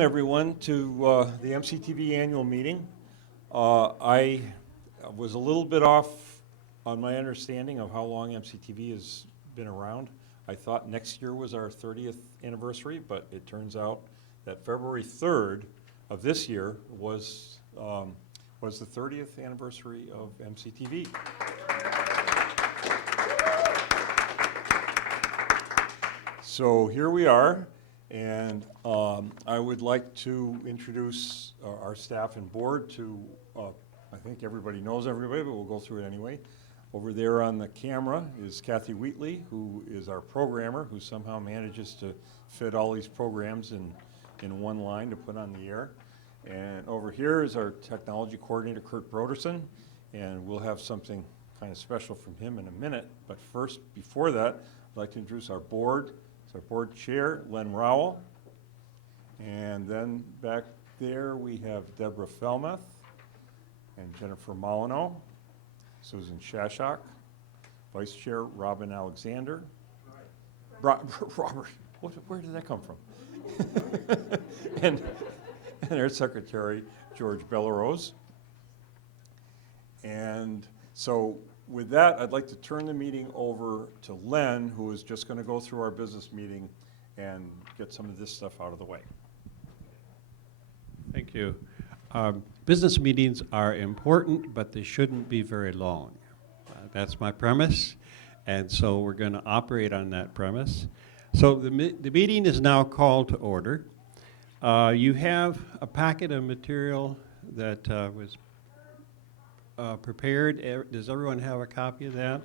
Everyone to the MCTV annual meeting. I was a little bit off on my understanding of how long MCTV has been around. I thought next year was our 30th anniversary, but it turns out that February 3rd of this year was the 30th anniversary of MCTV. So here we are. And I would like to introduce our staff and board to, I think everybody knows everybody, but we'll go through it anyway. Over there on the camera is Kathy Wheatley, who is our programmer, who somehow manages to fit all these programs in one line to put on the air. And over here is our technology coordinator, Kurt Broderson, and we'll have something kind of special from him in a minute. But first, before that, I'd like to introduce our board. It's our board chair, Len Rowell. And then back there we have Deborah Felmuth and Jennifer Molyneux, Susan Shashak, Vice Chair Robin Alexander. Robert, where did that come from? and our Secretary, George Bellerose. And so with that, I'd like to turn the meeting over to Len, who is just going to go through our business meeting and get some of this stuff out of the way. Thank you. Business meetings are important, but they shouldn't be very long. That's my premise, and so we're going to operate on that premise. So the meeting is now called to order. You have a packet of material that was prepared. Does everyone have a copy of that?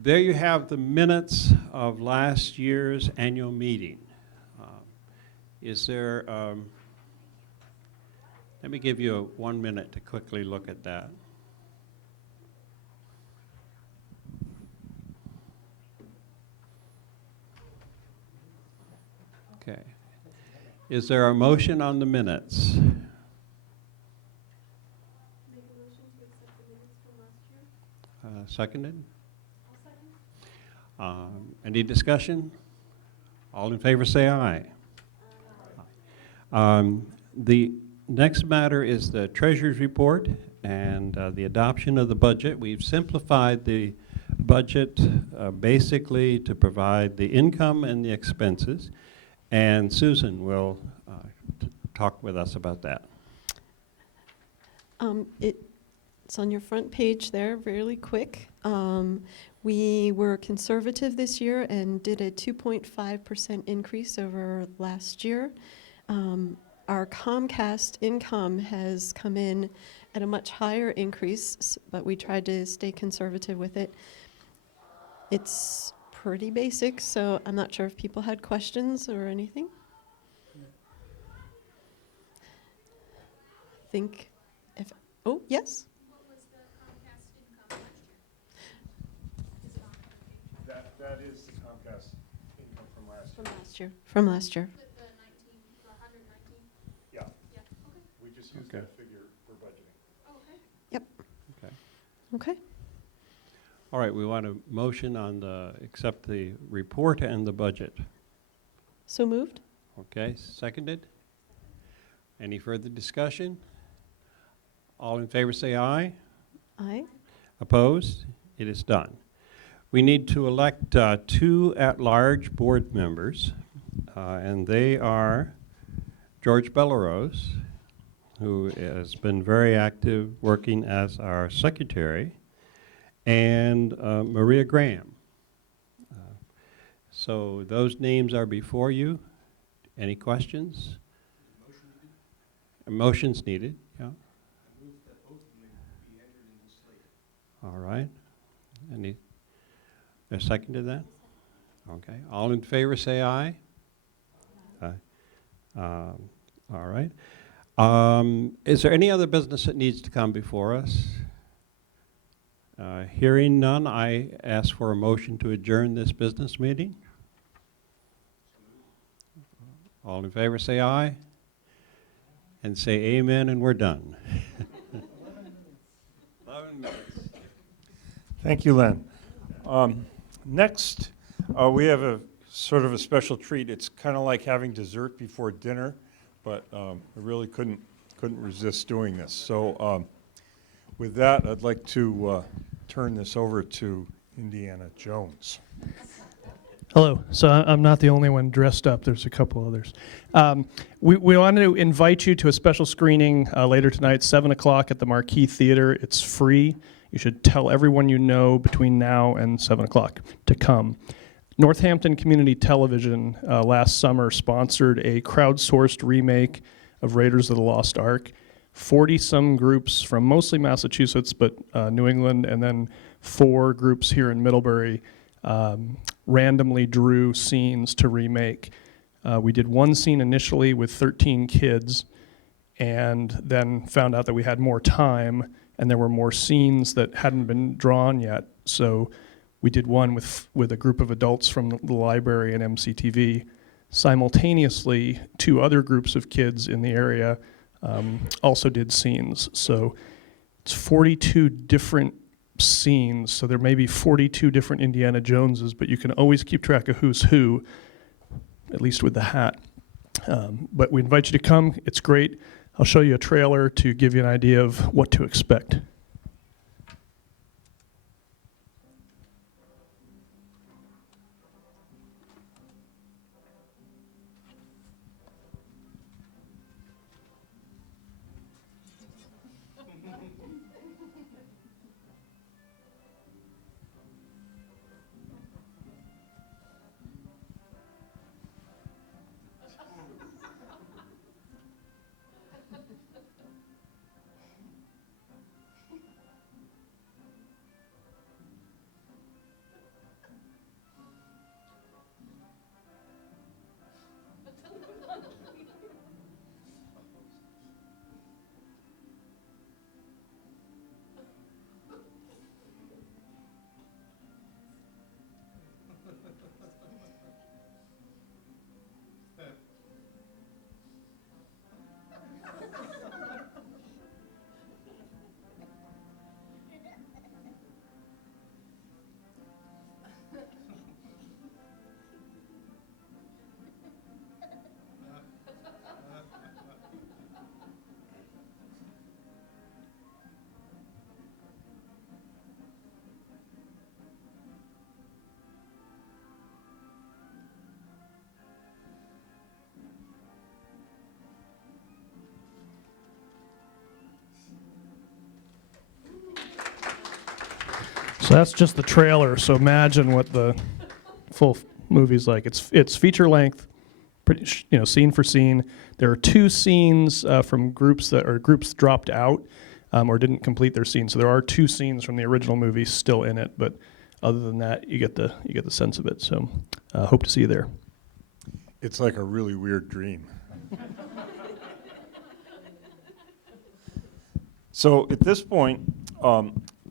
There you have the minutes of last year's annual meeting. Is there, let me give you 1 minute to quickly look at that. Okay. Is there a motion on the minutes? Make a motion to accept the minutes from last year. Seconded? I'll second. Any discussion? All in favor say aye. The next matter is the Treasurer's Report and the adoption of the budget. We've simplified the budget basically to provide the income and the expenses. And Susan will talk with us about that. It's on your front page there, really quick. We were conservative this year and did a 2.5% increase over last year. Our Comcast income has come in at a much higher increase, but we tried to stay conservative with it. It's pretty basic, so I'm not sure if people had questions or anything. Oh, yes? What was the Comcast income last year? Is it on the page? That is the Comcast income from last year. From last year. With the 119? Yeah, Yeah, okay. we just used Okay. that figure for budgeting. Oh, okay. Yep. Okay. Okay. All right, we want a motion on accept the report and the budget. So moved? Okay, seconded? Any further discussion? All in favor say aye. Aye. Opposed? It is done. We need to elect 2 at-large board members, and they are George Bellerose, who has been very active working as our secretary, and Maria Graham. So those names are before you. Any questions? Motion's needed, yeah. All right. Any a second to that? Okay. All in favor say aye. Aye. All right. Is there any other business that needs to come before us? Hearing none, I ask for a motion to adjourn this business meeting. All in favor say aye. And say amen, and we're done. 11 minutes. Thank you, Len. Next, we have a sort of a special treat. It's kind of like having dessert before dinner, but I really couldn't resist doing this. So with that, I'd like to turn this over to Indiana Jones. Hello. So I'm not the only one dressed up. There's a couple others. We wanted to invite you to a special screening later tonight, 7 o'clock at the Marquee Theater. It's free. You should tell everyone you know between now and 7 o'clock to come. Northampton Community Television last summer sponsored a crowdsourced remake of Raiders of the Lost Ark. 40-some groups from mostly Massachusetts, but New England, and then 4 groups here in Middlebury randomly drew scenes to remake. We did one scene initially with 13 kids, and then found out that we had more time, and there were more scenes that hadn't been drawn yet. So we did one with a group of adults from the library and MCTV. Simultaneously, 2 other groups of kids in the area also did scenes. So it's 42 different scenes, so there may be 42 different Indiana Joneses, but you can always keep track of who's who, at least with the hat. But we invite you to come. It's great. I'll show you a trailer to give you an idea of what to expect. So that's just the trailer. So imagine what the full movie's like. It's feature length, pretty scene for scene. There are 2 scenes from groups groups dropped out or didn't complete their scene. So there are 2 scenes from the original movie still in it, but other than that, you get the sense of it. So hope to see you there. It's like a really weird dream. So at this point,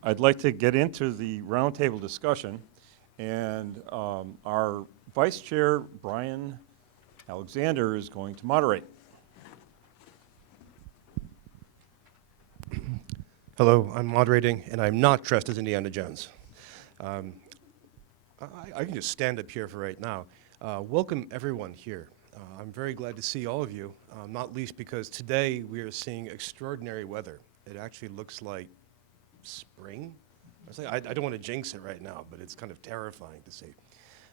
I'd like to get into the roundtable discussion, and our Vice Chair, Brian Alexander, is going to moderate. Hello, I'm moderating, and I'm not dressed as Indiana Jones. I can just stand up here for right now. Welcome everyone here. I'm very glad to see all of you, not least because today we are seeing extraordinary weather. It actually looks like spring. I don't want to jinx it right now, but it's kind of terrifying to see.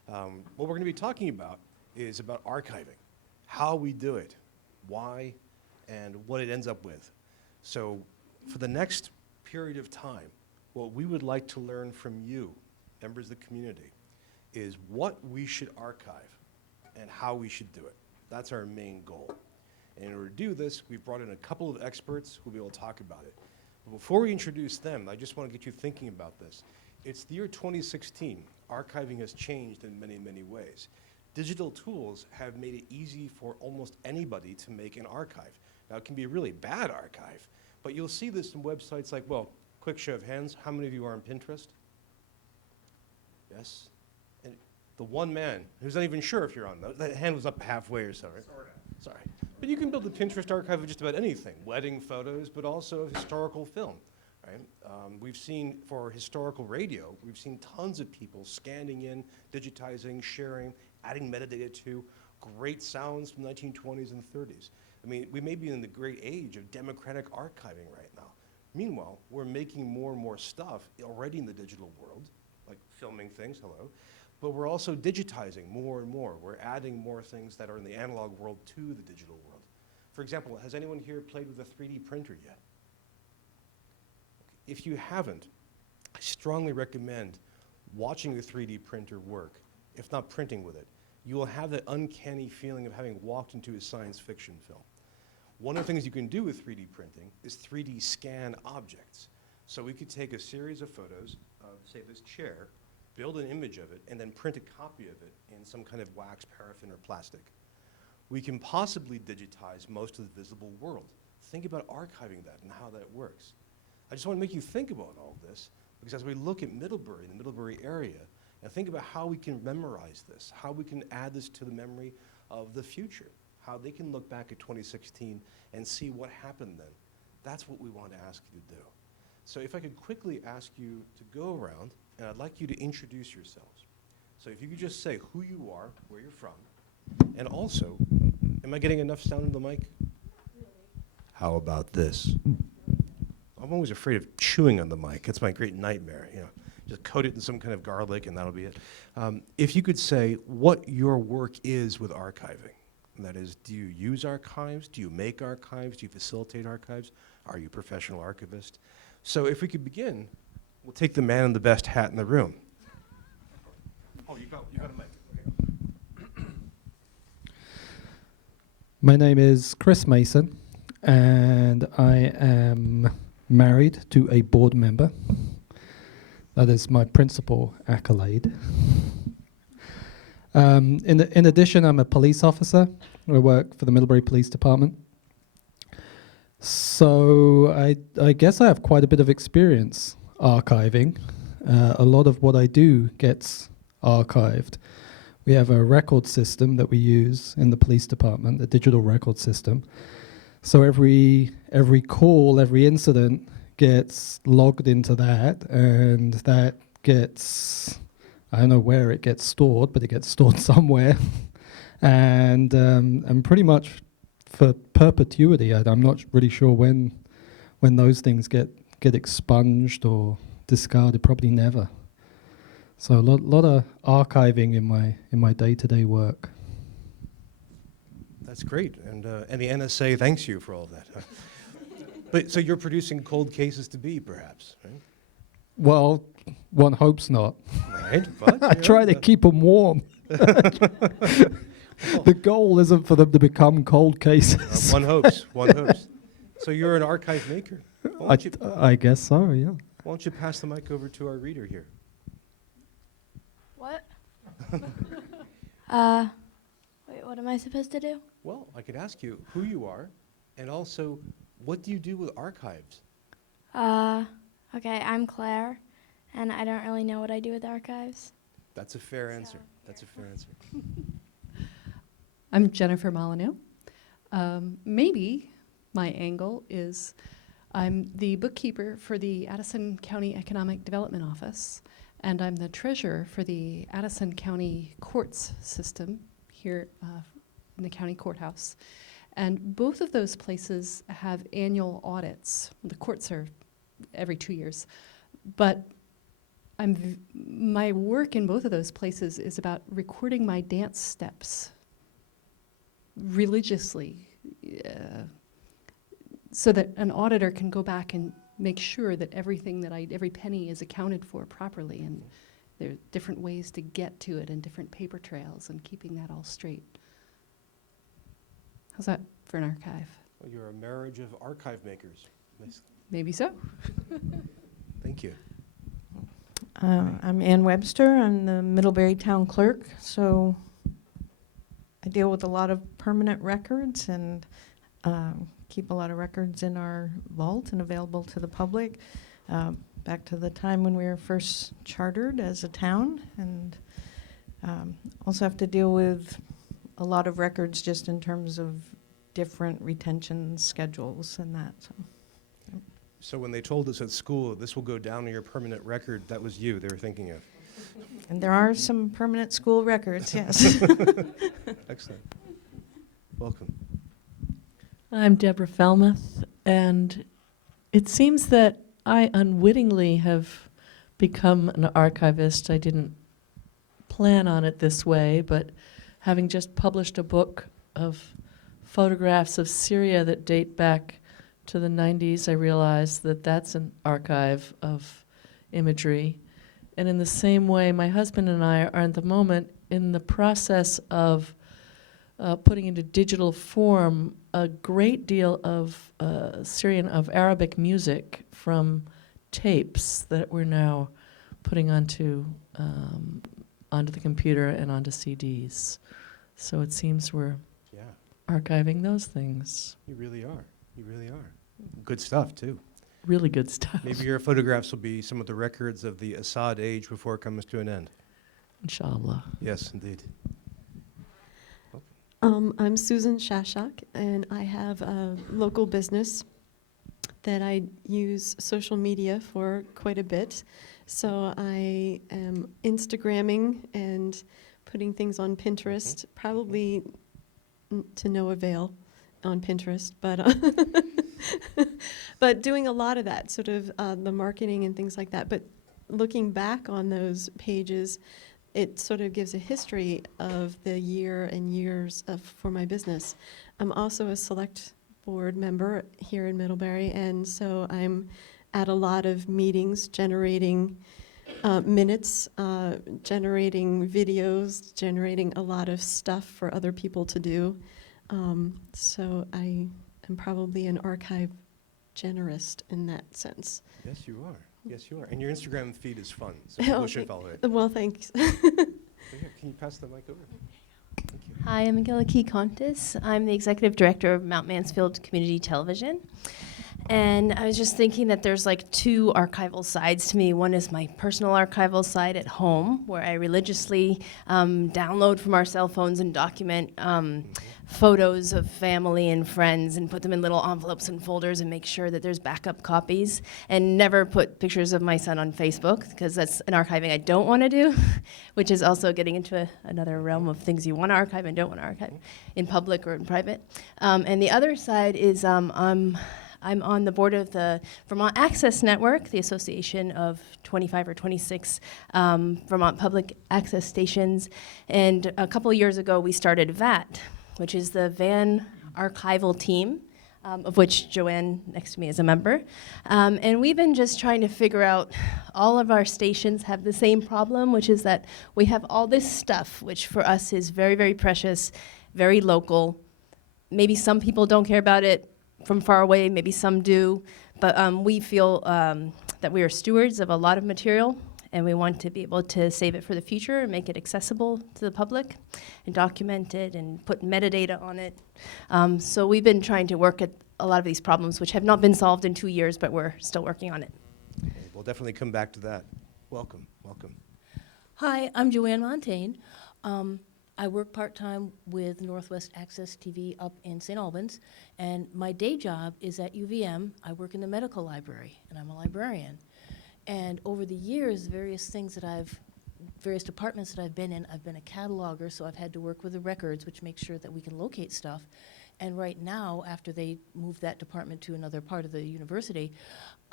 What we're going to be talking about is about archiving, how we do it, why, and what it ends up with. So for the next period of time, what we would like to learn from you, members of the community, is what we should archive and how we should do it. That's our main goal. And in order to do this, we've brought in a couple of experts who will be able to talk about it. But before we introduce them, I just want to get you thinking about this. It's the year 2016. Archiving has changed in many, many ways. Digital tools have made it easy for almost anybody to make an archive. Now, it can be a really bad archive, but you'll see this in websites like, well, quick show of hands, how many of you are on Pinterest? Yes? And the one man who's not even sure if you're on, that hand was up halfway or so, right? Sorry. But you can build a Pinterest archive of just about anything, wedding photos, but also historical film, right? We've seen, for historical radio, we've seen tons of people scanning in, digitizing, sharing adding metadata to great sounds from the 1920s and 30s. I mean, we may be in the great age of democratic archiving right now. Meanwhile, we're making more and more stuff already in the digital world, like filming things, hello, but we're also digitizing more and more. We're adding more things that are in the analog world to the digital world. For example, has anyone here played with a 3D printer yet? If you haven't, I strongly recommend watching a 3D printer work, if not printing with it. You will have that uncanny feeling of having walked into a science fiction film. One of the things you can do with 3D printing is 3D scan objects. So we could take a series of photos of, say, this chair, build an image of it, and then print a copy of it in some kind of wax, paraffin, or plastic. We can possibly digitize most of the visible world. Think about archiving that and how that works. I just want to make you think about all this, because as we look at Middlebury, the Middlebury area, and think about how we can memorize this, how we can add this to the memory of the future, how they can look back at 2016 and see what happened then. That's what we want to ask you to do. So if I could quickly ask you to go around, and I'd like you to introduce yourselves. So if you could just say who you are, where you're from, and also, am I getting enough sound in the mic? How about this? I'm always afraid of chewing on the mic. It's my great nightmare, you know. Just coat it in some kind of garlic and that'll be it. If you could say what your work is with archiving. And that is, do you use archives? Do you make archives? Do you facilitate archives? Are you a professional archivist? So if we could begin, we'll take the man in the best hat in the room. Oh, you got a mic. Okay. My name is Chris Mason, and I am married to a board member. That is my principal accolade. In addition, I'm a police officer. I work for the Middlebury Police Department. So I guess I have quite a bit of experience archiving. A lot of what I do gets archived. We have a record system that we use in the police department, a digital record system. So every call, every incident gets logged into that, and that gets, I don't know where it gets stored, but it gets stored somewhere. And pretty much for perpetuity, I'm not really sure when those things get expunged or discarded, probably never. So a lot of archiving in my day-to-day work. That's great, and the NSA thanks you for all that. But so you're producing cold cases to be, perhaps, right? Well, one hopes not. Right, but I try to keep them warm. The goal isn't for them to become cold cases. one hopes. So you're an archive maker. I guess so, yeah. Why don't you pass the mic over to our reader here? What? Wait, what am I supposed to do? Well, I could ask you who you are, and also, what do you do with archives? Okay, I'm Claire, and I don't really know what I do with archives. That's a fair answer. That's a fair answer. I'm Jennifer Molyneux. Maybe my angle is I'm the bookkeeper for the Addison County Economic Development Office, and I'm the treasurer for the Addison County Courts system here in the county courthouse. And both of those places have annual audits. The courts are every 2 years. But my work in both of those places is about recording my dance steps religiously, so that an auditor can go back and make sure that every penny is accounted for properly, and there are different ways to get to it and different paper trails and keeping that all straight. How's that for an archive? Well, you're a marriage of archive makers. Nice. Maybe so. Thank you. I'm Ann Webster. I'm the Middlebury Town Clerk, so I deal with a lot of permanent records and keep a lot of records in our vault and available to the public. Back to the time when we were first chartered as a town, and also have to deal with a lot of records just in terms of different retention schedules and that. So when they told us at school, this will go down in your permanent record, that was you they were thinking of. And there are some permanent school records, yes. Excellent. Welcome. I'm Deborah Falmouth, and it seems that I unwittingly have become an archivist. I didn't plan on it this way, but having just published a book of photographs of Syria that date back to the 90s, I realized that that's an archive of imagery. And in the same way, my husband and I are at the moment in the process of putting into digital form a great deal of Arabic music from tapes that we're now putting onto the computer and onto CDs. So it seems we're Yeah, archiving those things. you really are. You really are. Good stuff, too. Really good stuff. Maybe your photographs will be some of the records of the Assad age before it comes to an end. Inshallah. Yes, indeed. I'm Susan Shashak, and I have a local business that I use social media for quite a bit. So I am Instagramming and putting things on Pinterest, probably to no avail on Pinterest, but doing a lot of that, sort of the marketing and things like that. But looking back on those pages, it sort of gives a history of the year and years for my business. I'm also a select board member here in Middlebury, and so I'm at a lot of meetings generating minutes, generating videos, generating a lot of stuff for other people to do. So I am probably an archive generalist in that sense. Yes, you are. Yes, you are. And your Instagram feed is fun, so people should follow it. Well, thanks. So yeah, can you pass the mic over? Thank you. Hi, I'm Angelique Contis. I'm the Executive Director of Mount Mansfield Community Television. And I was just thinking that there's like two archival sides to me. One is my personal archival side at home, where I religiously download from our cell phones and document photos of family and friends and put them in little envelopes and folders and make sure that there's backup copies, and never put pictures of my son on Facebook, because that's an archiving I don't want to do, which is also getting into another realm of things you want to archive and don't want to archive in public or in private. And the other side is I'm on the board of the Vermont Access Network, the association of 25 or 26 Vermont public access stations. And a couple of years ago, we started VAT, which is the VAN archival team, of which Joanne next to me is a member. And we've been just trying to figure out, all of our stations have the same problem, which is that we have all this stuff, which for us is very, very precious, very local. Maybe some people don't care about it from far away, maybe some do, but we feel that we are stewards of a lot of material, and we want to be able to save it for the future and make it accessible to the public and document it and put metadata on it. So we've been trying to work at a lot of these problems, which have not been solved in 2 years, but we're still working on it. Okay, we'll definitely come back to that. Welcome, welcome. Hi, I'm Joanne Montaigne. I work part-time with Northwest Access TV up in St. Albans, and my day job is at UVM. I work in the medical library, and I'm a librarian. And over the years, various departments that I've been in, I've been a cataloger, so I've had to work with the records, which makes sure that we can locate stuff. And right now, after they moved that department to another part of the university,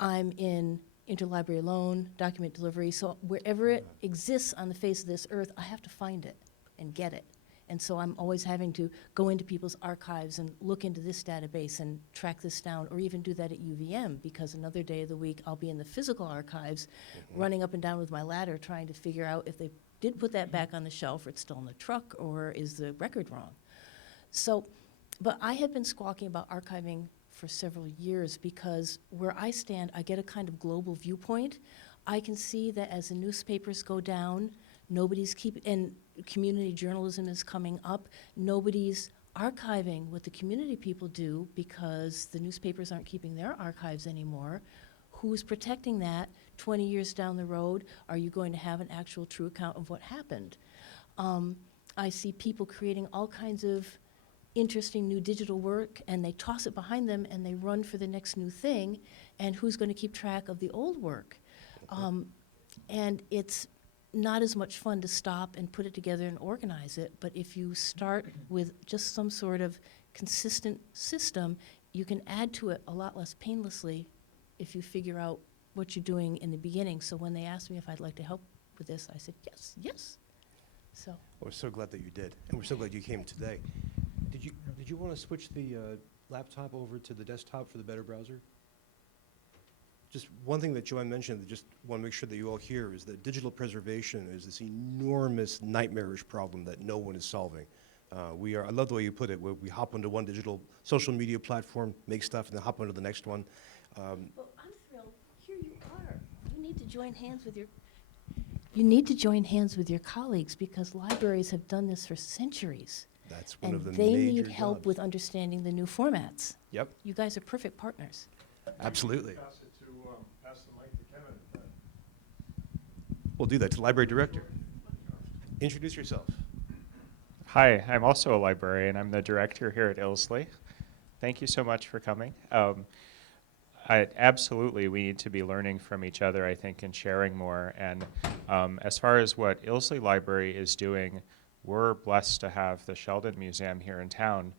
I'm in interlibrary loan, document delivery, so wherever it exists on the face of this earth, I have to find it and get it. And so I'm always having to go into people's archives and look into this database and track this down, or even do that at UVM, because another day of the week I'll be in the physical archives running up and down with my ladder trying to figure out if they did put that back on the shelf, or it's still in the truck, or is the record wrong. So, but I have been squawking about archiving for several years, because where I stand, I get a kind of global viewpoint. I can see that as the newspapers go down, and community journalism is coming up, nobody's archiving what the community people do, because the newspapers aren't keeping their archives anymore. Who's protecting that 20 years down the road? Are you going to have an actual true account of what happened? I see people creating all kinds of interesting new digital work, and they toss it behind them and they run for the next new thing, and who's going to keep track of the old work? And not as much fun to stop and put it together and organize it, but if you start with just some sort of consistent system, you can add to it a lot less painlessly if you figure out what you're doing in the beginning. So when they asked me if I'd like to help with this, I said, yes, yes. So, We're so glad that you did, and we're so glad you came today. Did you want to switch the laptop over to the desktop for the better browser? Just one thing that Joanne mentioned, that just want to make sure that you all hear, is that digital preservation is this enormous, nightmarish problem that no one is solving. I love the way you put it, where we hop onto one digital social media platform, make stuff, and then hop onto the next one. well, I'm thrilled. Here you are. You need to join hands with your. You need to join hands with your colleagues because libraries have done this for centuries. That's one of the And major they need help jobs. with understanding the new formats. Yep, You guys are perfect partners. absolutely. Pass the mic to Kevin. We'll do that to the library director. Introduce yourself. Hi, I'm also a librarian. I'm the director here at Ilsley. Thank you so much for coming. Absolutely, we need to be learning from each other, I think, and sharing more. And as far as what Ilsley Library is doing, we're blessed to have the Sheldon Museum here in town,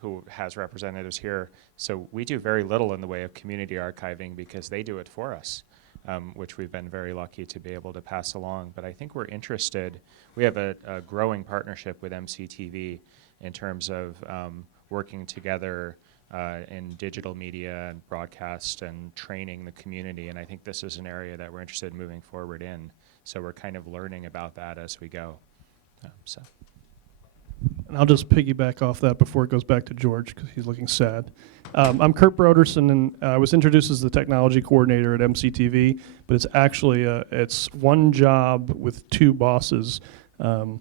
who has representatives here. So we do very little in the way of community archiving because they do it for us, which we've been very lucky to be able to pass along. But I think we're interested. We have a growing partnership with MCTV in terms of working together in digital media and broadcast and training the community. And I think this is an area that we're interested in moving forward in. So we're kind of learning about that as we go. And I'll just piggyback off that before it goes back to George because he's looking sad. I'm Kurt Broderson, and I was introduced as the technology coordinator at MCTV, but it's actually it's one job with two bosses. I'm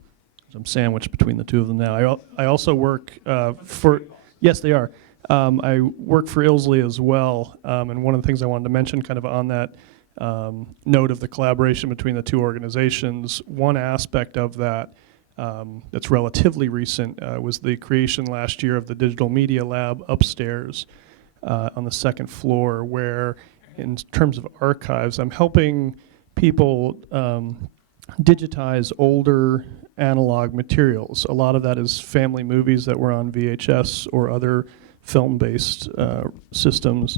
sandwiched between the two of them now. I also work for, yes, they are. I work for Ilsley as well, and one of the things I wanted to mention kind of on that note of the collaboration between the two organizations, one aspect of that that's relatively recent was the creation last year of the Digital Media Lab upstairs on the second floor, where in terms of archives, I'm helping people digitize older analog materials. A lot of that is family movies that were on VHS or other film-based systems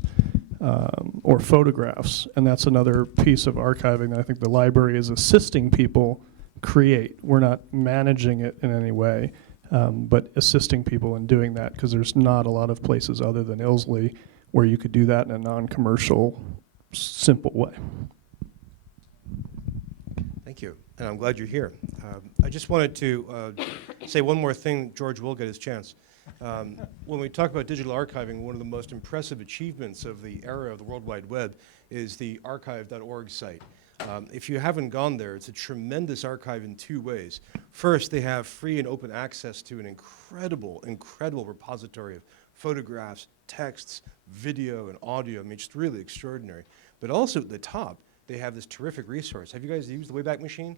or photographs, and that's another piece of archiving that I think the library is assisting people create. We're not managing it in any way, but assisting people in doing that because there's not a lot of places other than Ilsley where you could do that in a non-commercial, simple way. Thank you, and I'm glad you're here. I just wanted to say one more thing. George will get his chance. When we talk about digital archiving, one of the most impressive achievements of the era of the World Wide Web is the archive.org site. If you haven't gone there, it's a tremendous archive in two ways. First, they have free and open access to an incredible, incredible repository of photographs, texts, video, and audio. I mean, it's really extraordinary. But also at the top, they have this terrific resource. Have you guys used the Wayback Machine?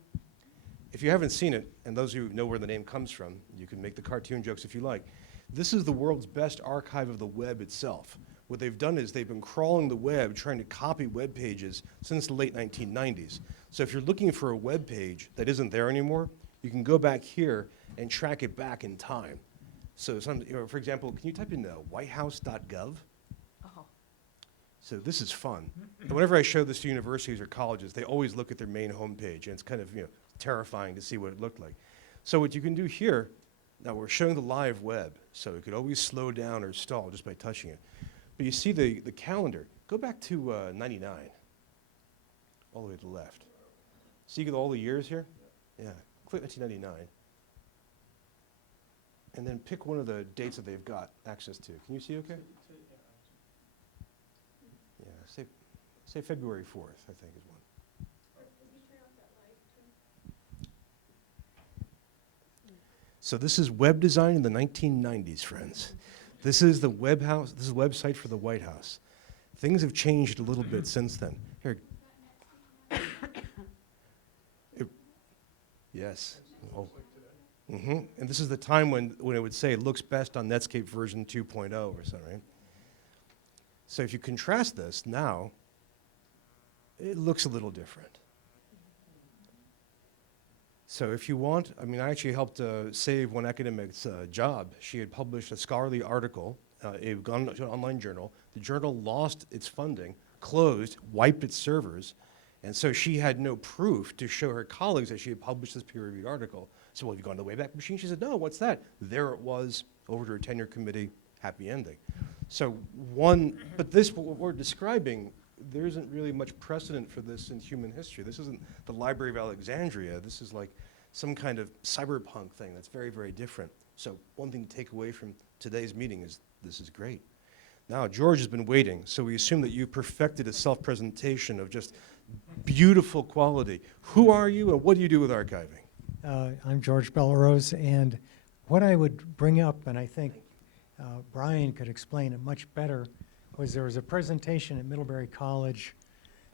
If you haven't seen it, and those of you who know where the name comes from, you can make the cartoon jokes if you like. This is the world's best archive of the web itself. What they've done is they've been crawling the web, trying to copy web pages since the late 1990s. So if you're looking for a web page that isn't there anymore, you can go back here and track it back in time. So for example, can you type in whitehouse.gov? Oh. So this is fun. And whenever I show this to universities or colleges, they always look at their main homepage, and it's kind of terrifying to see what it looked like. So what you can do here, now we're showing the live web, so it could always slow down or stall just by touching it. But you see the calendar. Go back to 99, all the way to the left. See you get all the years here? Yeah, click 1999. And then pick one of the dates that they've got access to. Can you see okay? Yeah, say February 4th, I think is one. So this is web design in the 1990s, friends. This is the this is a website for the White House. Things have changed a little bit since then. Here. Yes. Oh. And this is the time when it would say it looks best on Netscape version 2.0 or something, right? So if you contrast this now, it looks a little different. So if you want, I mean, I actually helped save one academic's job. She had published a scholarly article, it had gone to an online journal. The journal lost its funding, closed, wiped its servers, and so she had no proof to show her colleagues that she had published this peer-reviewed article. So, well, have you gone to the Wayback Machine? She said, no, what's that? There it was, over to her tenure committee, happy ending. So but this, what we're describing, there isn't really much precedent for this in human history. This isn't the Library of Alexandria. This is like some kind of cyberpunk thing that's very, very different. So one thing to take away from today's meeting is this is great. Now, George has been waiting, so we assume that you perfected a self-presentation of just beautiful quality. Who are you and what do you do with archiving? I'm George Bellerose, and what I would bring up, and I think Brian could explain it much better, was there was a presentation at Middlebury College,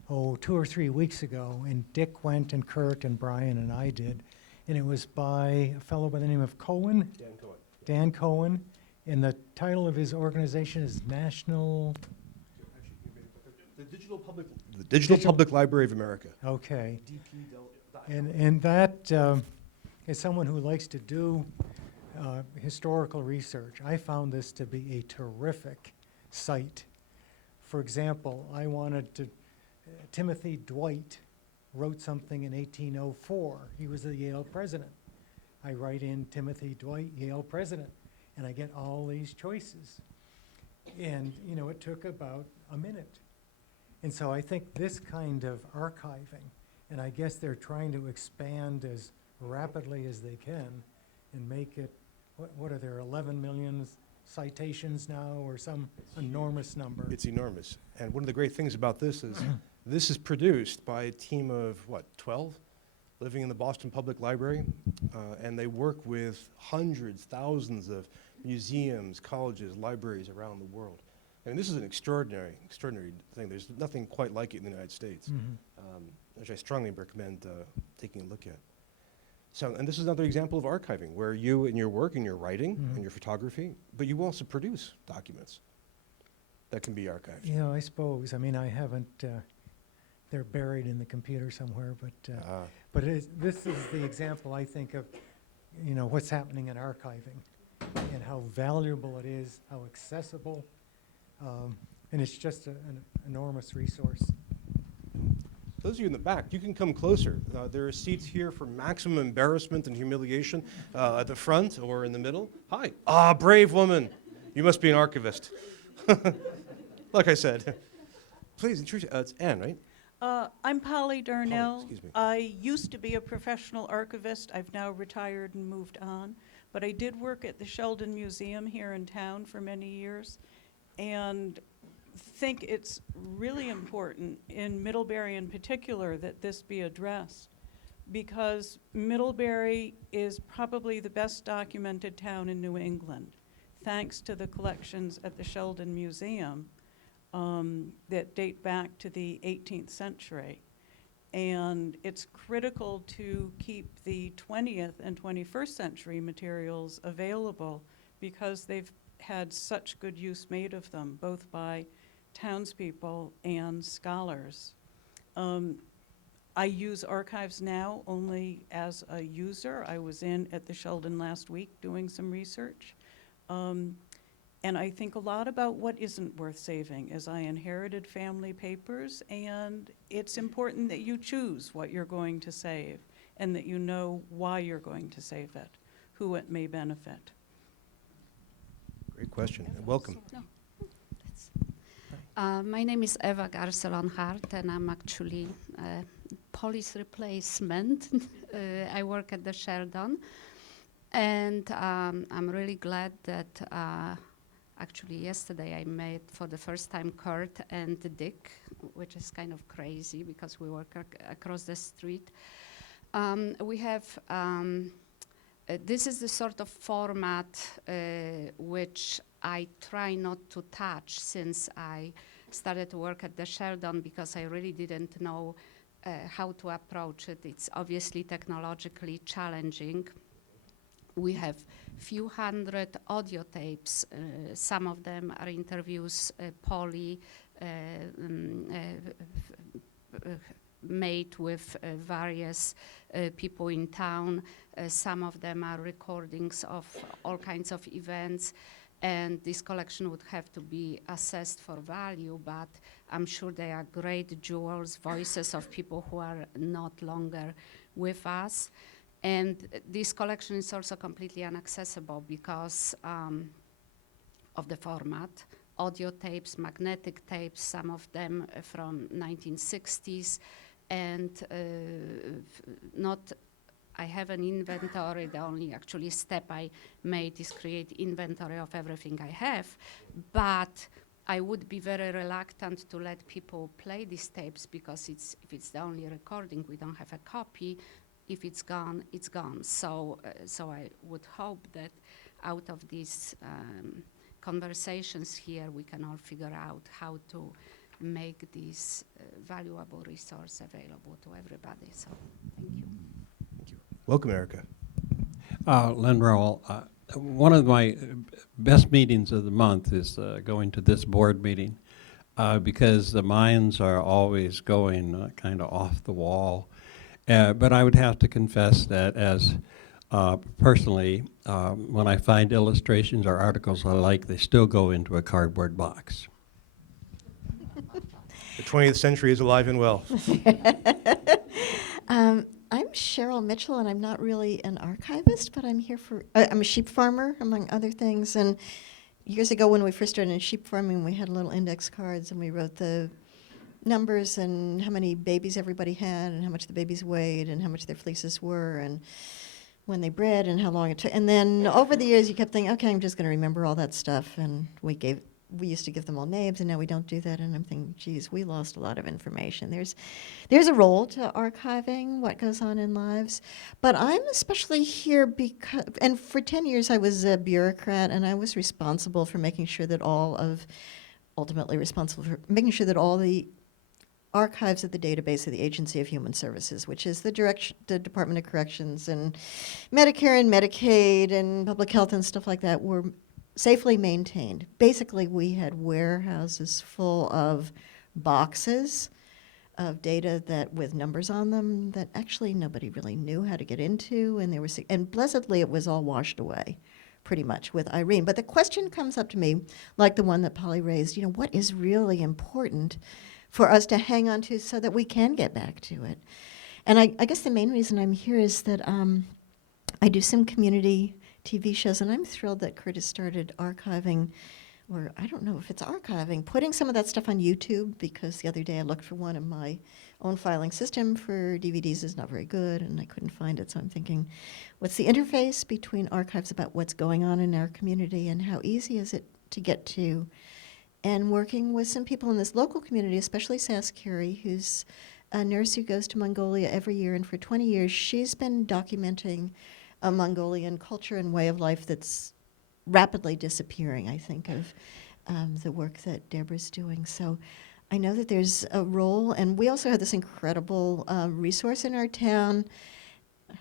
2 or 3 weeks ago, and Dick went and Kurt and Brian and I did, and it was by a fellow by the name of Cohen. Dan Cohen. Dan Cohen, and the title of his organization is National... The Digital Public Library of America. Okay. And that, as someone who likes to do historical research, I found this to be a terrific site. For example, I wanted to, Timothy Dwight wrote something in 1804. He was the Yale president. I write in Timothy Dwight, Yale president, and I get all these choices. And, you know, it took about a minute. And so I think this kind of archiving, and I guess they're trying to expand as rapidly as they can and make it, what are there, 11 million citations now or some enormous number? It's enormous. And one of the great things about this is this is produced by a team of, 12 living in the Boston Public Library, and they work with hundreds, thousands of museums, colleges, libraries around the world. And this is an extraordinary thing. There's nothing quite like it in the United States, which I strongly recommend taking a look at. So, and this is another example of archiving, where you, in your work, in your writing, and your photography, but you also produce documents that can be archived. Yeah, I suppose. I mean, I haven't, they're buried in the computer somewhere, but this is the example, I think, of, you know, what's happening in archiving and how valuable it is, how accessible, and it's just an enormous resource. Those of you in the back, you can come closer. There are seats here for maximum embarrassment and humiliation at the front or in the middle. Hi. Ah, brave woman. You must be an archivist. Like I said. Please, it's Anne, right? I'm Polly Darnell. Excuse me. I used to be a professional archivist. I've now retired and moved on. But I did work at the Sheldon Museum here in town for many years, and think it's really important in Middlebury in particular that this be addressed, because Middlebury is probably the best documented town in New England, thanks to the collections at the Sheldon Museum that date back to the 18th century. And it's critical to keep the 20th and 21st century materials available because they've had such good use made of them, both by townspeople and scholars. I use archives now only as a user. I was in at the Sheldon last week doing some research. And I think a lot about what isn't worth saving, as I inherited family papers, and it's important that you choose what you're going to save and that you know why you're going to save it, who it may benefit. Great question, and welcome. My name is Eva Garcelon-Hart, and I'm actually a police replacement. I work at the Sheldon, and I'm really glad that actually yesterday I met for the first time Kurt and Dick, which is kind of crazy because we work across the street. We have, this is the sort of format which I try not to touch since I started to work at the Sheldon, because I really didn't know how to approach it. It's obviously technologically challenging. We have few hundred audio tapes. Some of them are interviews Polly made with various people in town. Some of them are recordings of all kinds of events, and this collection would have to be assessed for value, but I'm sure they are great jewels, voices of people who are not longer with us. And this collection is also completely inaccessible because of the format. Audio tapes, magnetic tapes, some of them from 1960s, and I have an inventory. The only actually step I made is create inventory of everything I have, but I would be very reluctant to let people play these tapes because if it's the only recording, we don't have a copy. If it's gone, it's gone. So I would hope that out of these conversations here, we can all figure out how to make this valuable resource available to everybody. So thank you. Thank you. Welcome, Erica. Len Rowell, one of my best meetings of the month is going to this board meeting because the minds are always going kind of off the wall. But I would have to confess that as personally, when I find illustrations or articles I like, they still go into a cardboard box. The 20th century is alive and well. I'm Cheryl Mitchell, and I'm not really an archivist, but I'm here for, I'm a sheep farmer, among other things. And years ago when we first started in sheep farming, we had little index cards, and we wrote the numbers and how many babies everybody had and how much the babies weighed and how much their fleeces were and when they bred and how long it took. And then over the years, you kept thinking, okay, I'm just going to remember all that stuff. And we used to give them all names, and now we don't do that. And I'm thinking, geez, we lost a lot of information. There's a role to archiving what goes on in lives. But I'm especially here because, and for 10 years I was a bureaucrat, and I was responsible for making sure that ultimately responsible for making sure that all the archives of the database of the Agency of Human Services, which is the Department of Corrections and Medicare and Medicaid and public health and stuff like that, were safely maintained. Basically, we had warehouses full of boxes of data that with numbers on them that actually nobody really knew how to get into, and blessedly it was all washed away pretty much with Irene. But the question comes up to me, like the one that Polly raised, what is really important for us to hang on to so that we can get back to it? And I guess the main reason I'm here is that I do some community TV shows, and I'm thrilled that Curtis started archiving, or I don't know if it's archiving, putting some of that stuff on YouTube, because the other day I looked for one and my own filing system for DVDs is not very good, and I couldn't find it. So I'm thinking, what's the interface between archives about what's going on in our community, and how easy is it to get to? And working with some people in this local community, especially Sass Carey, who's a nurse who goes to Mongolia every year, and for 20 years she's been documenting a Mongolian culture and way of life that's rapidly disappearing. I think of the work that Deborah's doing. So I know that there's a role, and we also have this incredible resource in our town.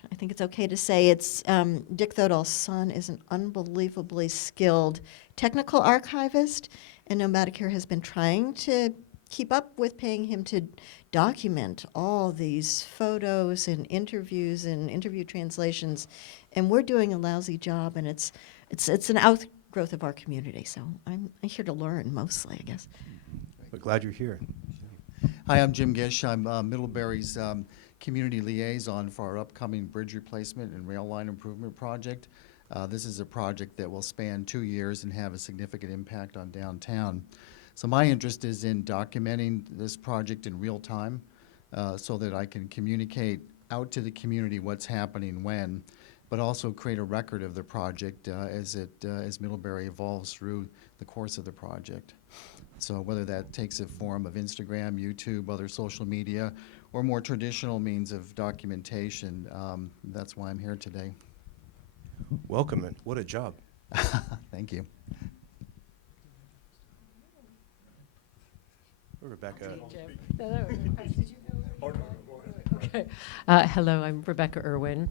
I think it's okay to say it's Dick Thodall's son is an unbelievably skilled technical archivist, and Nomadicare has been trying to keep up with paying him to document all these photos and interviews and interview translations, and we're doing a lousy job, and it's an outgrowth of our community. So I'm here to learn mostly, I guess. We're glad you're here. Hi, I'm Jim Gish. I'm Middlebury's community liaison for our upcoming bridge replacement and rail line improvement project. This is a project that will span 2 years and have a significant impact on downtown. So my interest is in documenting this project in real time so that I can communicate out to the community what's happening when, but also create a record of the project as Middlebury evolves through the course of the project. So whether that takes a form of Instagram, YouTube, other social media, or more traditional means of documentation, that's why I'm here today. Welcome, and what a job. Thank you. Rebecca. Okay. Hello, I'm Rebecca Irwin,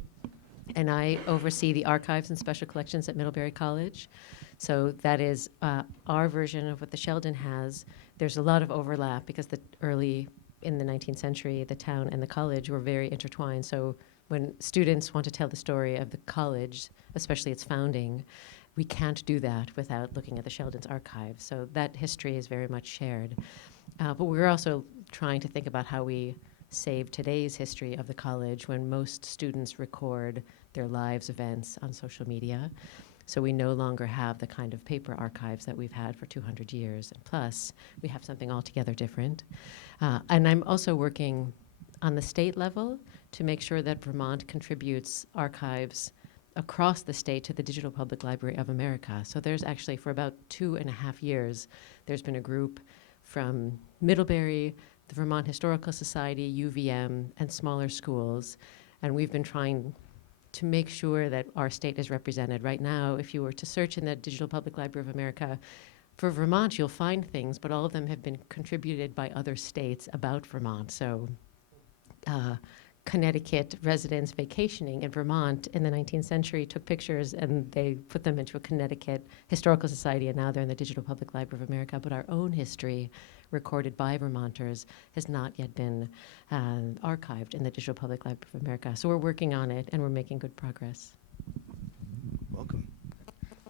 and I oversee the archives and special collections at Middlebury College. So that is our version of what the Sheldon has. There's a lot of overlap because the early in the 19th century, the town and the college were very intertwined. So when students want to tell the story of the college, especially its founding, we can't do that without looking at the Sheldon's archive. So that history is very much shared. But we're also trying to think about how we save today's history of the college when most students record their lives events on social media. So we no longer have the kind of paper archives that we've had for 200 years. And plus, we have something altogether different. And I'm also working on the state level to make sure that Vermont contributes archives across the state to the Digital Public Library of America. So there's actually, for about 2.5 years, there's been a group from Middlebury, the Vermont Historical Society, UVM, and smaller schools. And we've been trying to make sure that our state is represented. Right now, if you were to search in the Digital Public Library of America, for Vermont, you'll find things, but all of them have been contributed by other states about Vermont. So Connecticut residents vacationing in Vermont in the 19th century took pictures and they put them into a Connecticut Historical Society, and now they're in the Digital Public Library of America. But our own history, recorded by Vermonters, has not yet been archived in the Digital Public Library of America. So we're working on it, and we're making good progress. Welcome.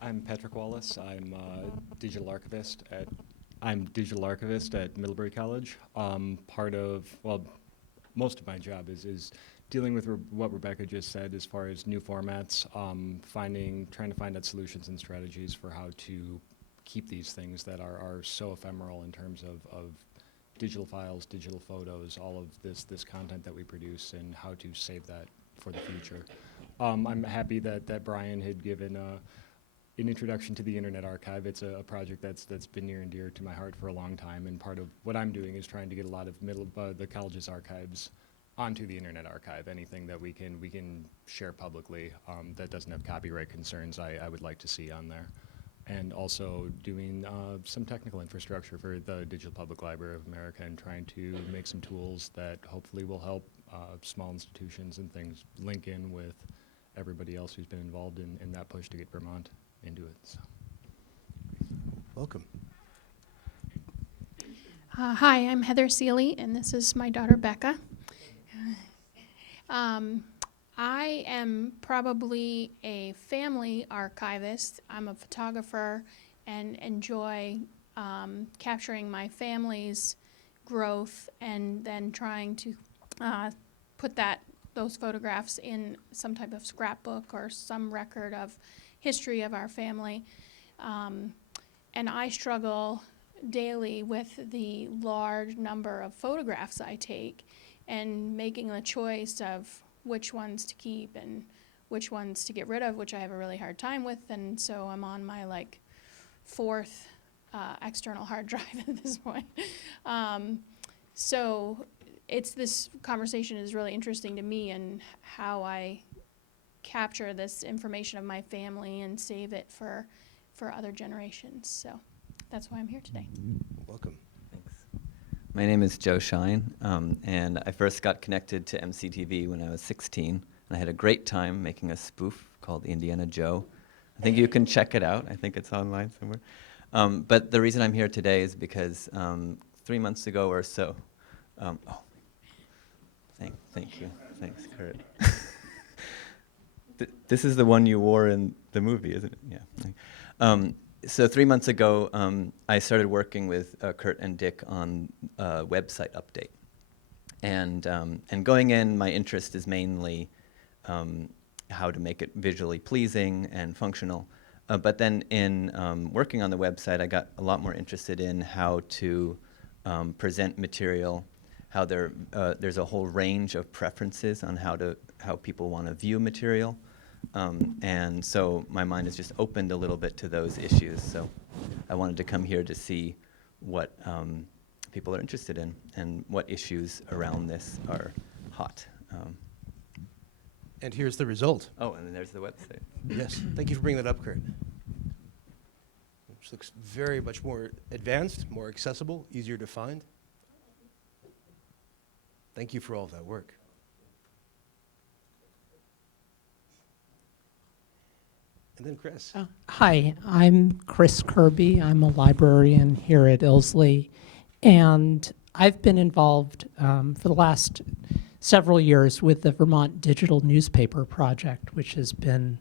I'm Patrick Wallace. I'm digital archivist at Middlebury College. Part of, well, most of my job is dealing with what Rebecca just said as far as new formats, trying to find out solutions and strategies for how to keep these things that are so ephemeral in terms of digital files, digital photos, all of this content that we produce, and how to save that for the future. I'm happy that Brian had given an introduction to the Internet Archive. It's a project that's been near and dear to my heart for a long time, and part of what I'm doing is trying to get a lot of the college's archives onto the Internet Archive. Anything that we can share publicly that doesn't have copyright concerns, I would like to see on there. And also doing some technical infrastructure for the Digital Public Library of America, and trying to make some tools that hopefully will help small institutions and things link in with everybody else who's been involved in that push to get Vermont into it. So. Welcome. Hi, I'm Heather Seeley, and this is my daughter Becca. I am probably a family archivist. I'm a photographer and enjoy capturing my family's growth and then trying to put those photographs in some type of scrapbook or some record of history of our family. And I struggle daily with the large number of photographs I take and making the choice of which ones to keep and which ones to get rid of, which I have a really hard time with. And so I'm on my fourth external hard drive at this point. So this conversation is really interesting to me, and how I capture this information of my family and save it for other generations. So that's why I'm here today. Welcome. Thanks. My name is Joe Shine, and I first got connected to MCTV when I was 16, and I had a great time making a spoof called Indiana Joe. I think you can check it out. I think it's online somewhere. But the reason I'm here today is because 3 months ago or so, thank you. Thanks, Kurt. This is the one you wore in the movie, isn't it? Yeah. So 3 months ago, I started working with Kurt and Dick on a website update. And going in, my interest is mainly how to make it visually pleasing and functional. But then in working on the website, I got a lot more interested in how to present material, how there's a whole range of preferences on how people want to view material. And so my mind has just opened a little bit to those issues. So I wanted to come here to see what people are interested in and what issues around this are hot. And here's the result. Oh, and then there's the website. Yes. Thank you for bringing that up, Kurt. Which looks very much more advanced, more accessible, easier to find. Thank you for all of that work. And then Chris. Hi, I'm Chris Kirby. I'm a librarian here at Ilsley. And I've been involved for the last several years with the Vermont Digital Newspaper Project, which has been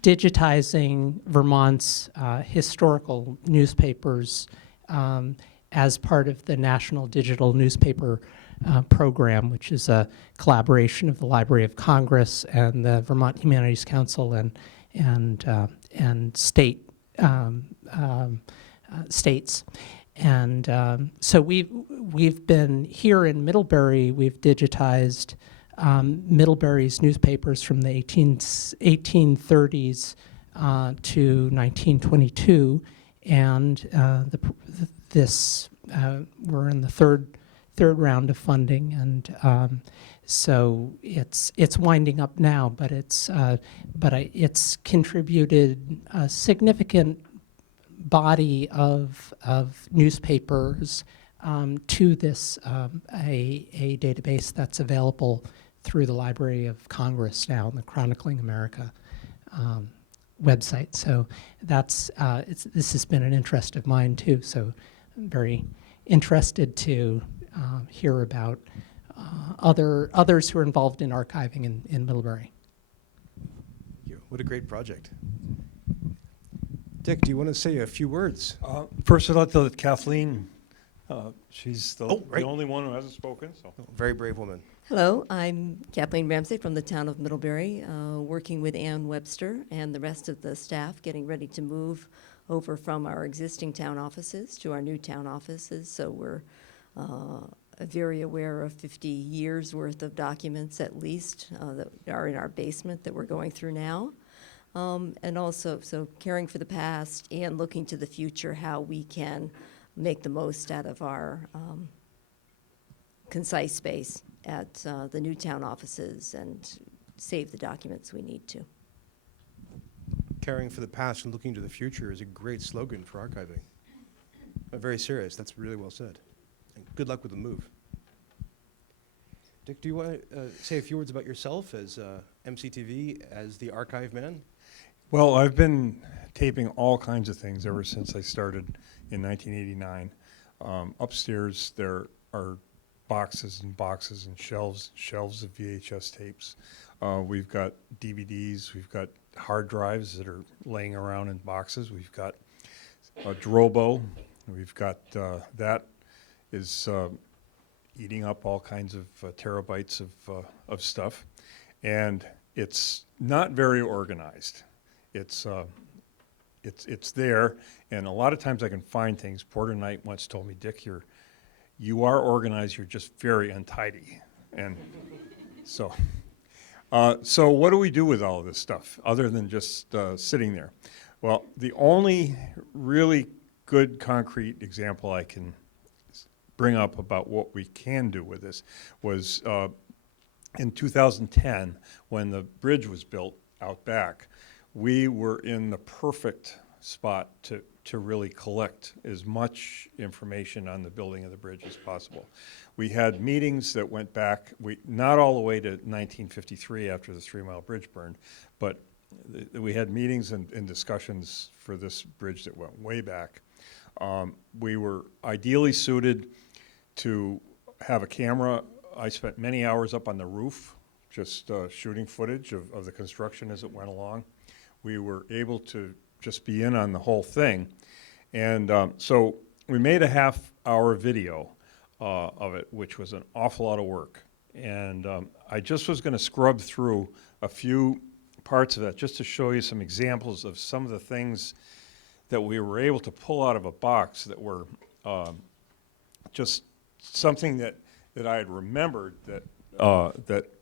digitizing Vermont's historical newspapers as part of the National Digital Newspaper Program, which is a collaboration of the Library of Congress and the Vermont Humanities Council and states. And so we've been here in Middlebury. We've digitized Middlebury's newspapers from the 1830s to 1922, and we're in the third round of funding, and so it's winding up now. But it's contributed a significant body of newspapers to this a database that's available through the Library of Congress now, and the Chronicling America website. So this has been an interest of mine too. So I'm very interested to hear about others who are involved in archiving in Middlebury. Thank you. What a great project. Dick, do you want to say a few words? First, I'd like to let Kathleen. She's the right. only one who hasn't spoken. So Very brave woman. Hello, I'm Kathleen Ramsey from the town of Middlebury, working with Ann Webster and the rest of the staff, getting ready to move over from our existing town offices to our new town offices. So we're very aware of 50 years worth of documents at least that are in our basement that we're going through now. And also, so caring for the past and looking to the future, how we can make the most out of our concise space at the new town offices and save the documents we need to. Caring for the past and looking to the future is a great slogan for archiving. But very serious. That's really well said. And good luck with the move. Dick, do you want to say a few words about yourself as MCTV, as the archive man? Well, I've been taping all kinds of things ever since I started in 1989. Upstairs, there are boxes and boxes and shelves of VHS tapes. We've got DVDs. We've got hard drives that are laying around in boxes. We've got a Drobo. We've got that is eating up all kinds of terabytes of stuff, and it's not very organized. It's there, and a lot of times I can find things. Porter Knight once told me, Dick, you are organized, you're just very untidy. And so what do we do with all of this stuff other than just sitting there? Well, the only really good concrete example I can bring up about what we can do with this was in 2010, when the bridge was built out back, we were in the perfect spot to really collect as much information on the building of the bridge as possible. We had meetings that went back, not all the way to 1953 after the 3 Mile Bridge burned, but we had meetings and discussions for this bridge that went way back. We were ideally suited to have a camera. I spent many hours up on the roof just shooting footage of the construction as it went along. We were able to just be in on the whole thing. And so we made a half-hour video of it, which was an awful lot of work. And I just was going to scrub through a few parts of that just to show you some examples of some of the things that we were able to pull out of a box that were just something that I had remembered that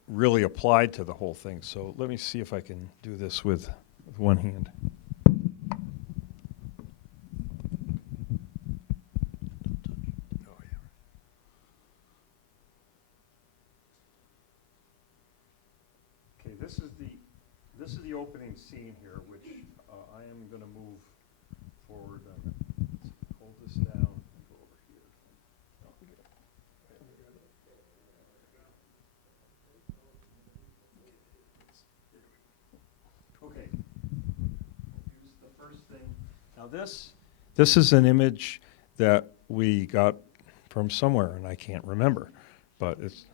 really applied to the whole thing. So let me see if I can do this with one hand. Okay, this is the opening scene here, which I am going to move forward. Let's hold this down and go over here. Okay. Here's the first thing. Now this is an image that we got from somewhere, and I can't remember. But it's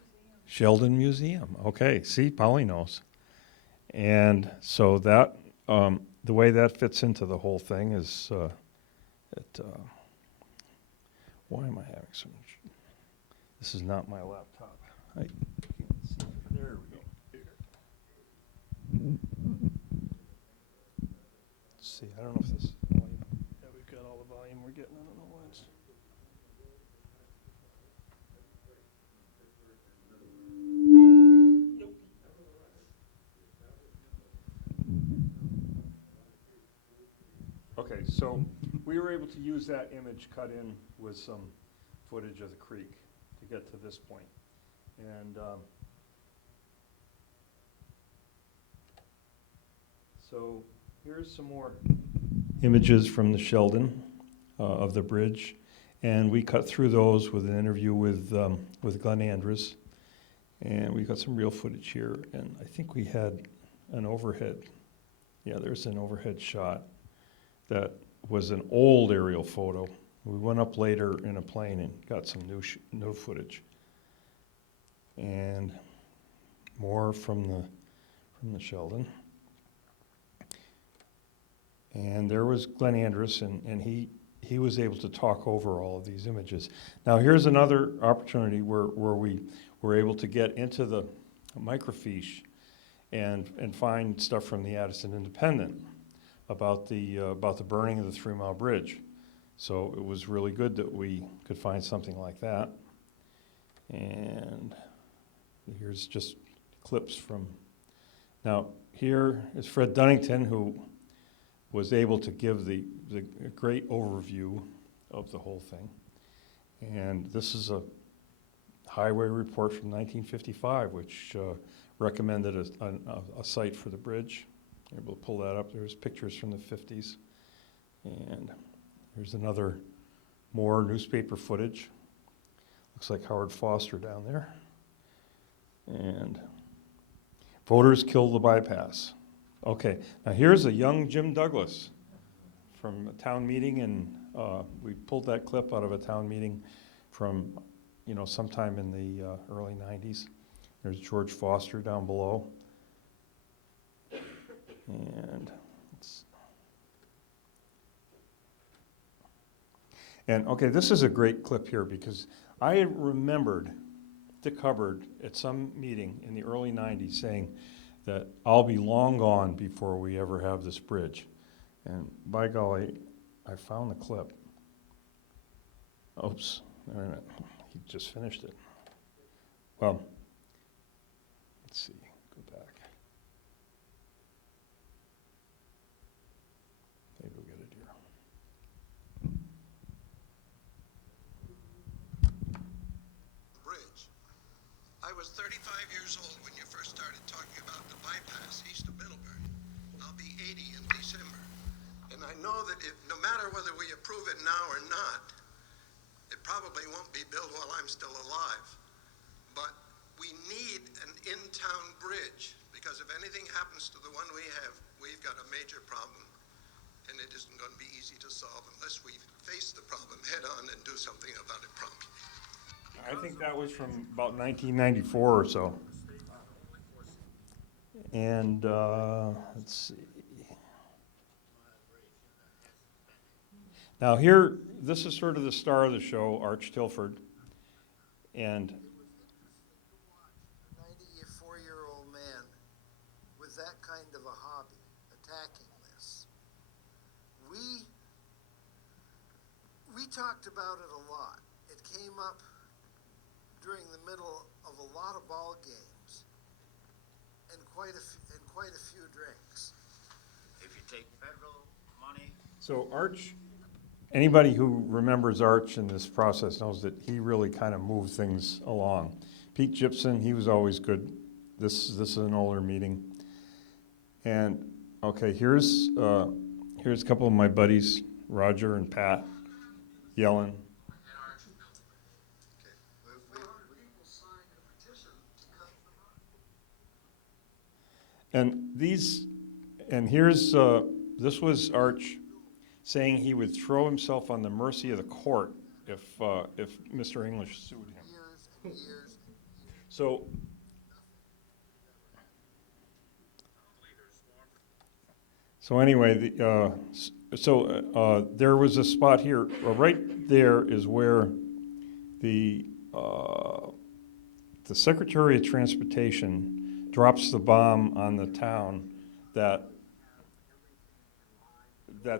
Sheldon Museum. Okay, see, Polly knows. And so that, the way that fits into the whole thing is, why am I having so much? This is not my laptop. I can't see. There we go. Let's see, I don't know if this volume. Yeah, we've got all the volume we're getting. I don't know why it's. Okay, so we were able to use that image cut in with some footage of the creek to get to this point. And so here's some more images from the Sheldon of the bridge. And we cut through those with an interview with Glenn Andrews. And we got some real footage here. And I think we had an overhead. Yeah, there's an overhead shot. That was an old aerial photo. We went up later in a plane and got some new footage. And more from the Sheldon. And there was Glenn Andrews, and he was able to talk over all of these images. Now here's another opportunity where we were able to get into the microfiche and find stuff from the Addison Independent about the burning of the 3 Mile Bridge. So it was really good that we could find something like that. And here's just clips from. Now here is Fred Dunnington, who was able to give the great overview of the whole thing. And this is a highway report from 1955, which recommended a site for the bridge. Able to pull that up. There's pictures from the 50s. And here's another more newspaper footage. Looks like Howard Foster down there. And voters kill the bypass. Okay, now here's a young Jim Douglas from a town meeting, and we pulled that clip out of a town meeting from, sometime in the early 90s. There's George Foster down below. And okay, this is a great clip here because I remembered Dick Hubbard at some meeting in the early 90s saying that I'll be long gone before we ever have this bridge. And by golly, I found the clip. Oops, wait a minute, he just finished it. Well, let's see, go back. Maybe we'll get it here. Bridge. I was 35 years old when you first started talking about the bypass east of Middlebury. I'll be 80 in December. And I know that no matter whether we approve it now or not, it probably won't be built while I'm still alive. But we need an in-town bridge, because if anything happens to the one we have, we've got a major problem. And it isn't going to be easy to solve unless we face the problem head on and do something about it promptly. I think that was from about 1994 or so. And let's see. Now here, this is sort of the star of the show, Arch Tilford. And 94-year-old man with that kind of a hobby, attacking this. We talked about it a lot. It came up during the middle of a lot of ball games and quite a few drinks. If you take federal money. so Arch, anybody who remembers Arch in this process knows that he really kind of moved things along. Pete Gibson, he was always good. This is an older meeting. And okay, here's a couple of my buddies, Roger and Pat, yelling. And here's, this was Arch saying he would throw himself on the mercy of the court if Mr. English sued him. So, so anyway, there was a spot here, right there is where the Secretary of Transportation drops the bomb on the town that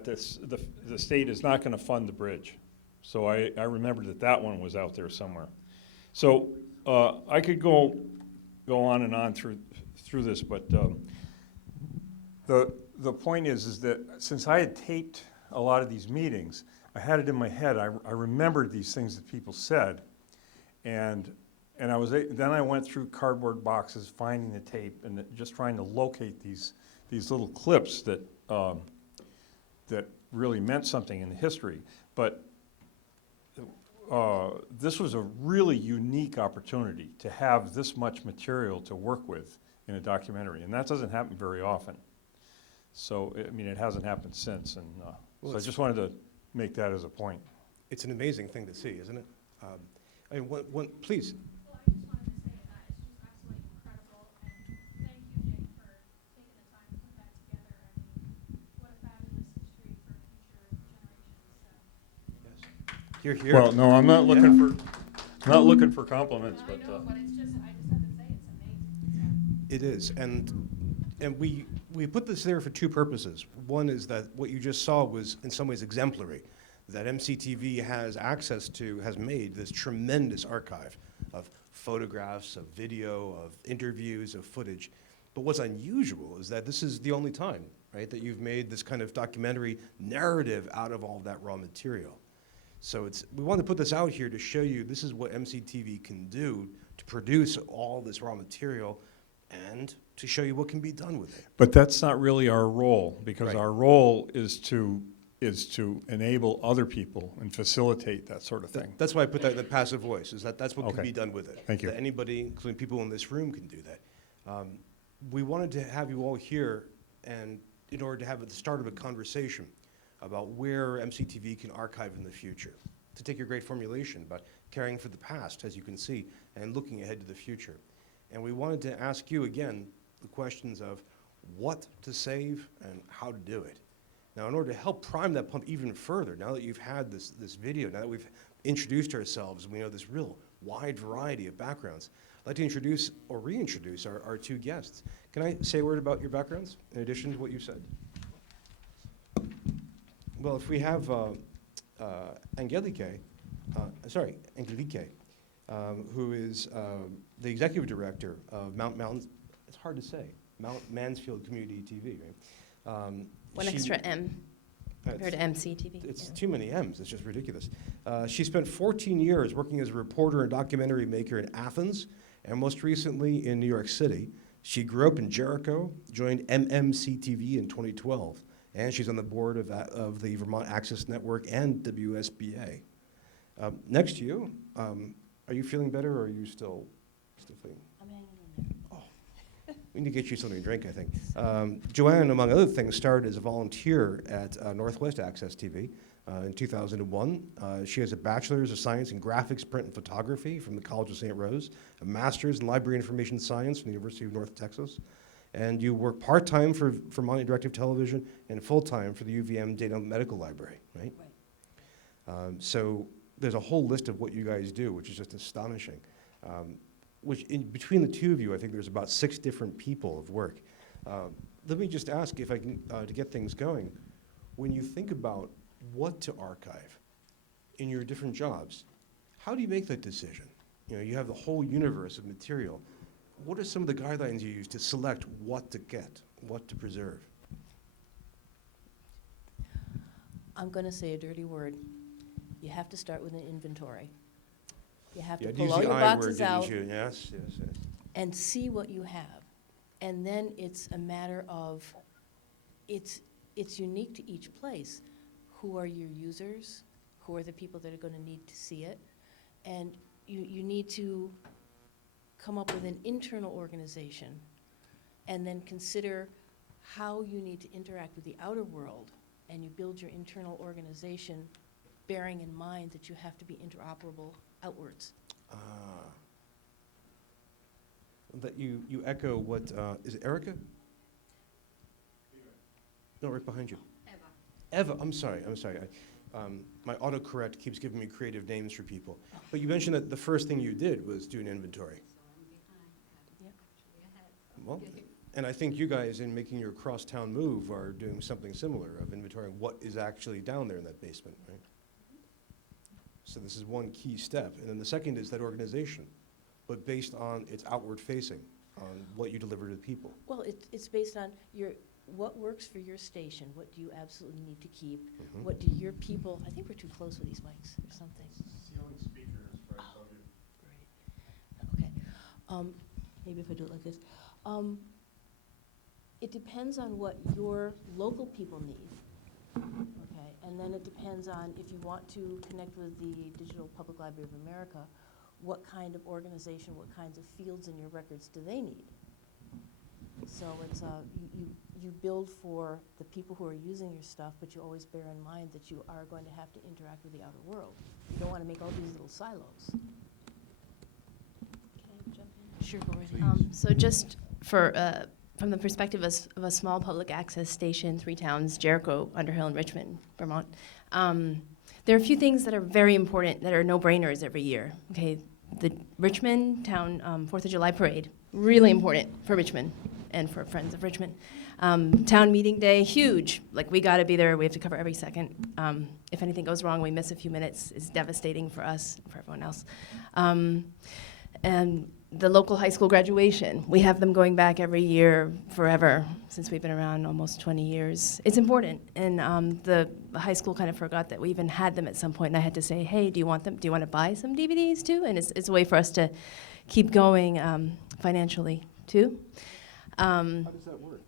the state is not going to fund the bridge. So I remembered that one was out there somewhere. So I could go on and on through this, but the point is that since I had taped a lot of these meetings, I had it in my head. I remembered these things that people said, and then I went through cardboard boxes, finding the tape, and just trying to locate these little clips that really meant something in history. But this was a really unique opportunity to have this much material to work with in a documentary, and that doesn't happen very often. So, I mean, it hasn't happened since, and Well, so I just wanted to make that as a point. It's an amazing thing to see, isn't it? I mean, please. Well, I just wanted to say that it's just absolutely incredible, and thank you, Jake, for taking the time to put that together. I mean, what a fabulous history for future generations. So. You're here. Well, no, I'm not looking for compliments, I but. know, but it's just, I just had to say it's amazing. It is, and we put this there for two purposes. One is that what you just saw was in some ways exemplary, that MCTV has made this tremendous archive of photographs, of video, of interviews, of footage. But what's unusual is that this is the only time, right, that you've made this kind of documentary narrative out of all of that raw material. So we want to put this out here to show you this is what MCTV can do to produce all this raw material and to show you what can be done with it. But that's not really our role, because Right. our role is to enable other people and facilitate that sort of thing. That's why I put that in the passive voice, is that's what can Okay. be done with it. Thank you. That anybody, including people in this room, can do that. We wanted to have you all here and in order to have the start of a conversation about where MCTV can archive in the future. To take your great formulation about caring for the past, as you can see, and looking ahead to the future. And we wanted to ask you again the questions of what to save and how to do it. Now, in order to help prime that pump even further, now that you've had this video, now that we've introduced ourselves, we know this real wide variety of backgrounds, I'd like to introduce or reintroduce our two guests. Can I say a word about your backgrounds in addition to what you said? Well, if we have Angelique, who is the executive director of it's hard to say, Mount Mansfield Community TV, right? One extra M compared to MCTV. It's too many M's, it's just ridiculous. She spent 14 years working as a reporter and documentary maker in Athens, and most recently in New York City. She grew up in Jericho, joined MCTV in 2012, and she's on the board of the Vermont Access Network and WSBA. Next to you, are you feeling better, or are you still feeling? I'm hanging in there. Oh, we need to get you something to drink, I think. Joanne, among other things, started as a volunteer at Northwest Access TV in 2001. She has a Bachelor's of Science in Graphics, Print, and Photography from the College of St. Rose, a Master's in Library Information Science from the University of North Texas, and you work part-time for Vermont Interactive Television and full-time for the UVM Dana Medical Library, right? Right. So there's a whole list of what you guys do, which is just astonishing. Which between the two of you, I think there's about 6 different people of work. Let me just ask if I can, to get things going, when you think about what to archive in your different jobs, how do you make that decision? You know, you have the whole universe of material. What are some of the guidelines you use to select what to get, what to preserve? I'm going to say a dirty word. You have to start with an inventory. You have to Yeah, pull use all the your I boxes word, didn't out you? Yes, yes, yes. and see what you have. And then it's a matter of, it's unique to each place. Who are your users? Who are the people that are going to need to see it? And you need to come up with an internal organization and then consider how you need to interact with the outer world, and you build your internal organization bearing in mind that you have to be interoperable outwards. That you echo what, is it Erica? No, right behind you. Eva, I'm sorry. My autocorrect keeps giving me creative names for people. But you mentioned that the first thing you did was do an inventory. Well, and I think you guys, in making your cross-town move, are doing something similar of inventorying what is actually down there in that basement, right? So this is one key step. And then the second is that organization, but based on its outward facing, on what you deliver to the people. Well, it's based on what works for your station, what do you absolutely need to keep, what do your people, I think we're too close with these mics or something. Okay. Maybe if I do it like this. It depends on what your local people need. Okay, and then it depends on if you want to connect with the Digital Public Library of America, what kind of organization, what kinds of fields in your records do they need? So it's you build for the people who are using your stuff, but you always bear in mind that you are going to have to interact with the outer world. You don't want to make all these little silos. Can I jump in? Sure, go right ahead. So just for from the perspective of a small public access station, 3 towns, Jericho, Underhill, and Richmond, Vermont, there are a few things that are very important that are no-brainers every year. Okay, the Richmond Town 4th of July Parade, really important for Richmond and for Friends of Richmond. Town meeting day, huge. Like, we gotta be there, we have to cover every second. If anything goes wrong, we miss a few minutes, it's devastating for us, for everyone else. And the local high school graduation, we have them going back every year forever, since we've been around almost 20 years. It's important, and the high school kind of forgot that we even had them at some point, and I had to say, hey, do you want them? Do you want to buy some DVDs too? And it's a way for us to keep going financially too. How does that work?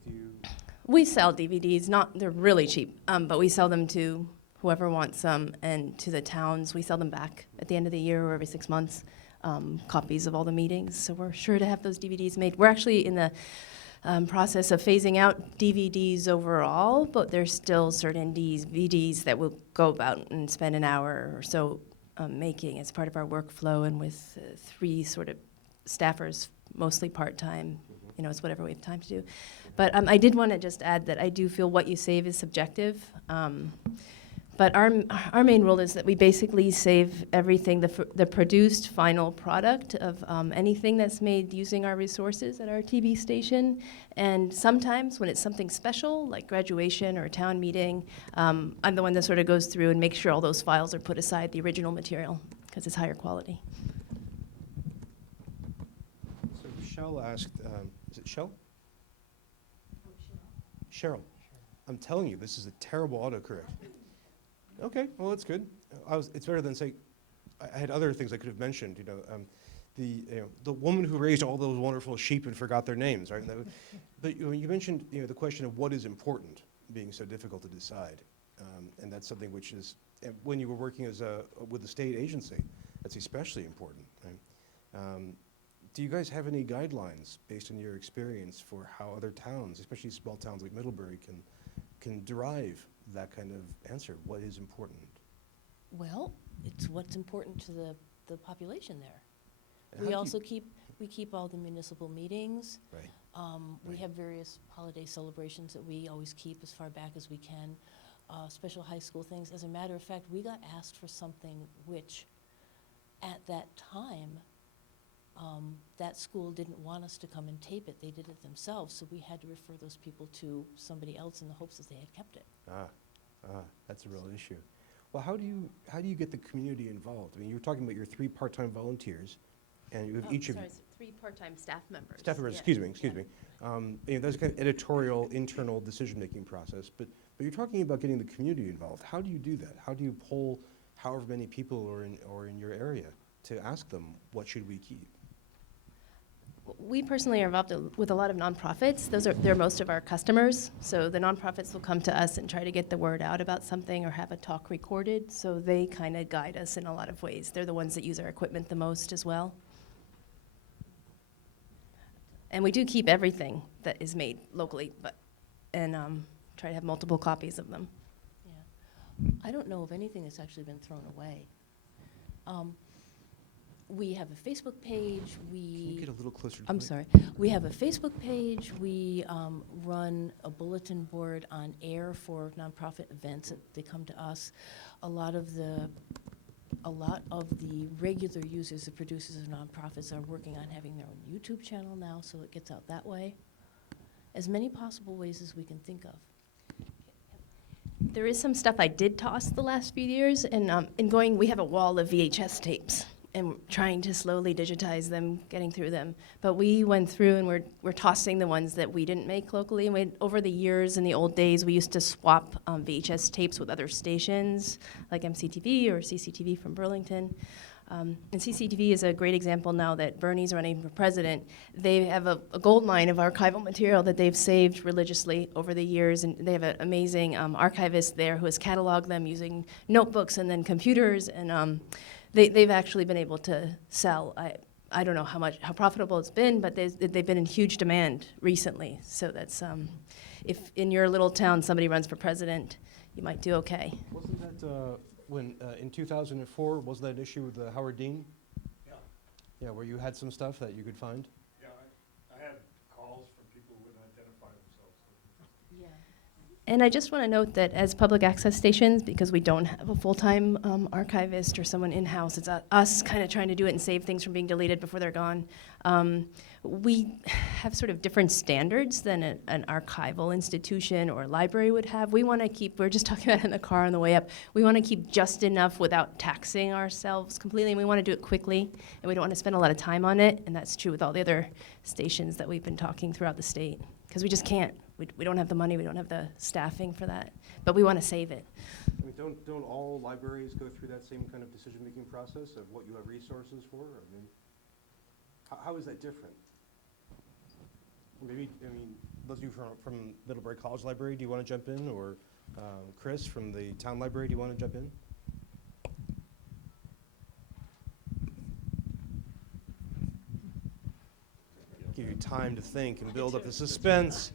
We sell DVDs, they're really cheap, but we sell them to whoever wants them, and to the towns. We sell them back at the end of the year or every 6 months. Copies of all the meetings, so we're sure to have those DVDs made. We're actually in the process of phasing out DVDs overall, but there's still certain DVDs that we'll go about and spend an hour or so making as part of our workflow, and with 3 sort of staffers, mostly part-time. You know, it's whatever we have time to do. But I did want to just add that I do feel what you save is subjective. But our main rule is that we basically save everything, the produced final product of anything that's made using our resources at our TV station. And sometimes when it's something special, like graduation or a town meeting, I'm the one that sort of goes through and makes sure all those files are put aside, the original material, because it's higher quality. So Michelle asked, is it Shell? Cheryl. I'm telling you, this is a terrible autocorrect. Okay, well, that's good. It's better than say, I had other things I could have mentioned, the woman who raised all those wonderful sheep and forgot their names, right? But you mentioned the question of what is important being so difficult to decide. And that's something which is, when you were working with the state agency, that's especially important, right? Do you guys have any guidelines based on your experience for how other towns, especially small towns like Middlebury, can derive that kind of answer? What is important? Well, it's what's important to the population there. And We how do also keep all the municipal meetings. Right. We have various holiday celebrations that we always keep as far back as we can. Special high school things. As a matter of fact, we got asked for something which, at that time, that school didn't want us to come and tape it. They did it themselves, so we had to refer those people to somebody else in the hopes that they had kept it. That's a real issue. Well, how do you get the community involved? I mean, you were talking about your 3 part-time volunteers, and you have each of you. 3 part-time staff members. Staff members, Yeah. excuse me. That's kind of editorial, internal decision-making process, but you're talking about getting the community involved. How do you do that? How do you poll however many people are in your area to ask them, what should we keep? We personally are involved with a lot of nonprofits. They're most of our customers. So the nonprofits will come to us and try to get the word out about something or have a talk recorded. So they kind of guide us in a lot of ways. They're the ones that use our equipment the most as well. And we do keep everything that is made locally, and try to have multiple copies of them. I don't know of anything that's actually been thrown away. We have a Facebook page. Can you get a little closer to the I'm mic? sorry. We have a Facebook page. We run a bulletin board on air for nonprofit events that they come to us. A lot of the regular users, the producers of nonprofits, are working on having their own YouTube channel now, so it gets out that way. As many possible ways as we can think of. There is some stuff I did toss the last few years, and we have a wall of VHS tapes, and trying to slowly digitize them, getting through them. But we went through and we're tossing the ones that we didn't make locally. And over the years, in the old days, we used to swap VHS tapes with other stations, like MCTV or CCTV from Burlington. And CCTV is a great example now that Bernie's running for president. They have a gold mine of archival material that they've saved religiously over the years, and they have an amazing archivist there who has cataloged them using notebooks and then computers, and they've actually been able to sell. I don't know how profitable it's been, but they've been in huge demand recently. So that's if in your little town somebody runs for president, you might do okay. Wasn't that when in 2004, was that an issue with Howard Dean? Yeah. Yeah, where you had some stuff that you could find? Yeah, I had calls from people who wouldn't identify themselves. Yeah. And I just want to note that as public access stations, because we don't have a full-time archivist or someone in-house, it's us kind of trying to do it and save things from being deleted before they're gone. We have sort of different standards than an archival institution or library would have. We want to keep, we were just talking about it in the car on the way up, we want to keep just enough without taxing ourselves completely, and we want to do it quickly, and we don't want to spend a lot of time on it, and that's true with all the other stations that we've been talking throughout the state, because we just can't. We don't have the money, we don't have the staffing for that, but we want to save it. I mean, don't all libraries go through that same kind of decision-making process of what you have resources for? I mean, how is that different? Maybe, I mean, those of you from Middlebury College Library, do you want to jump in? Or Chris from the town library, do you want to jump in? Give you time to think and build up the suspense.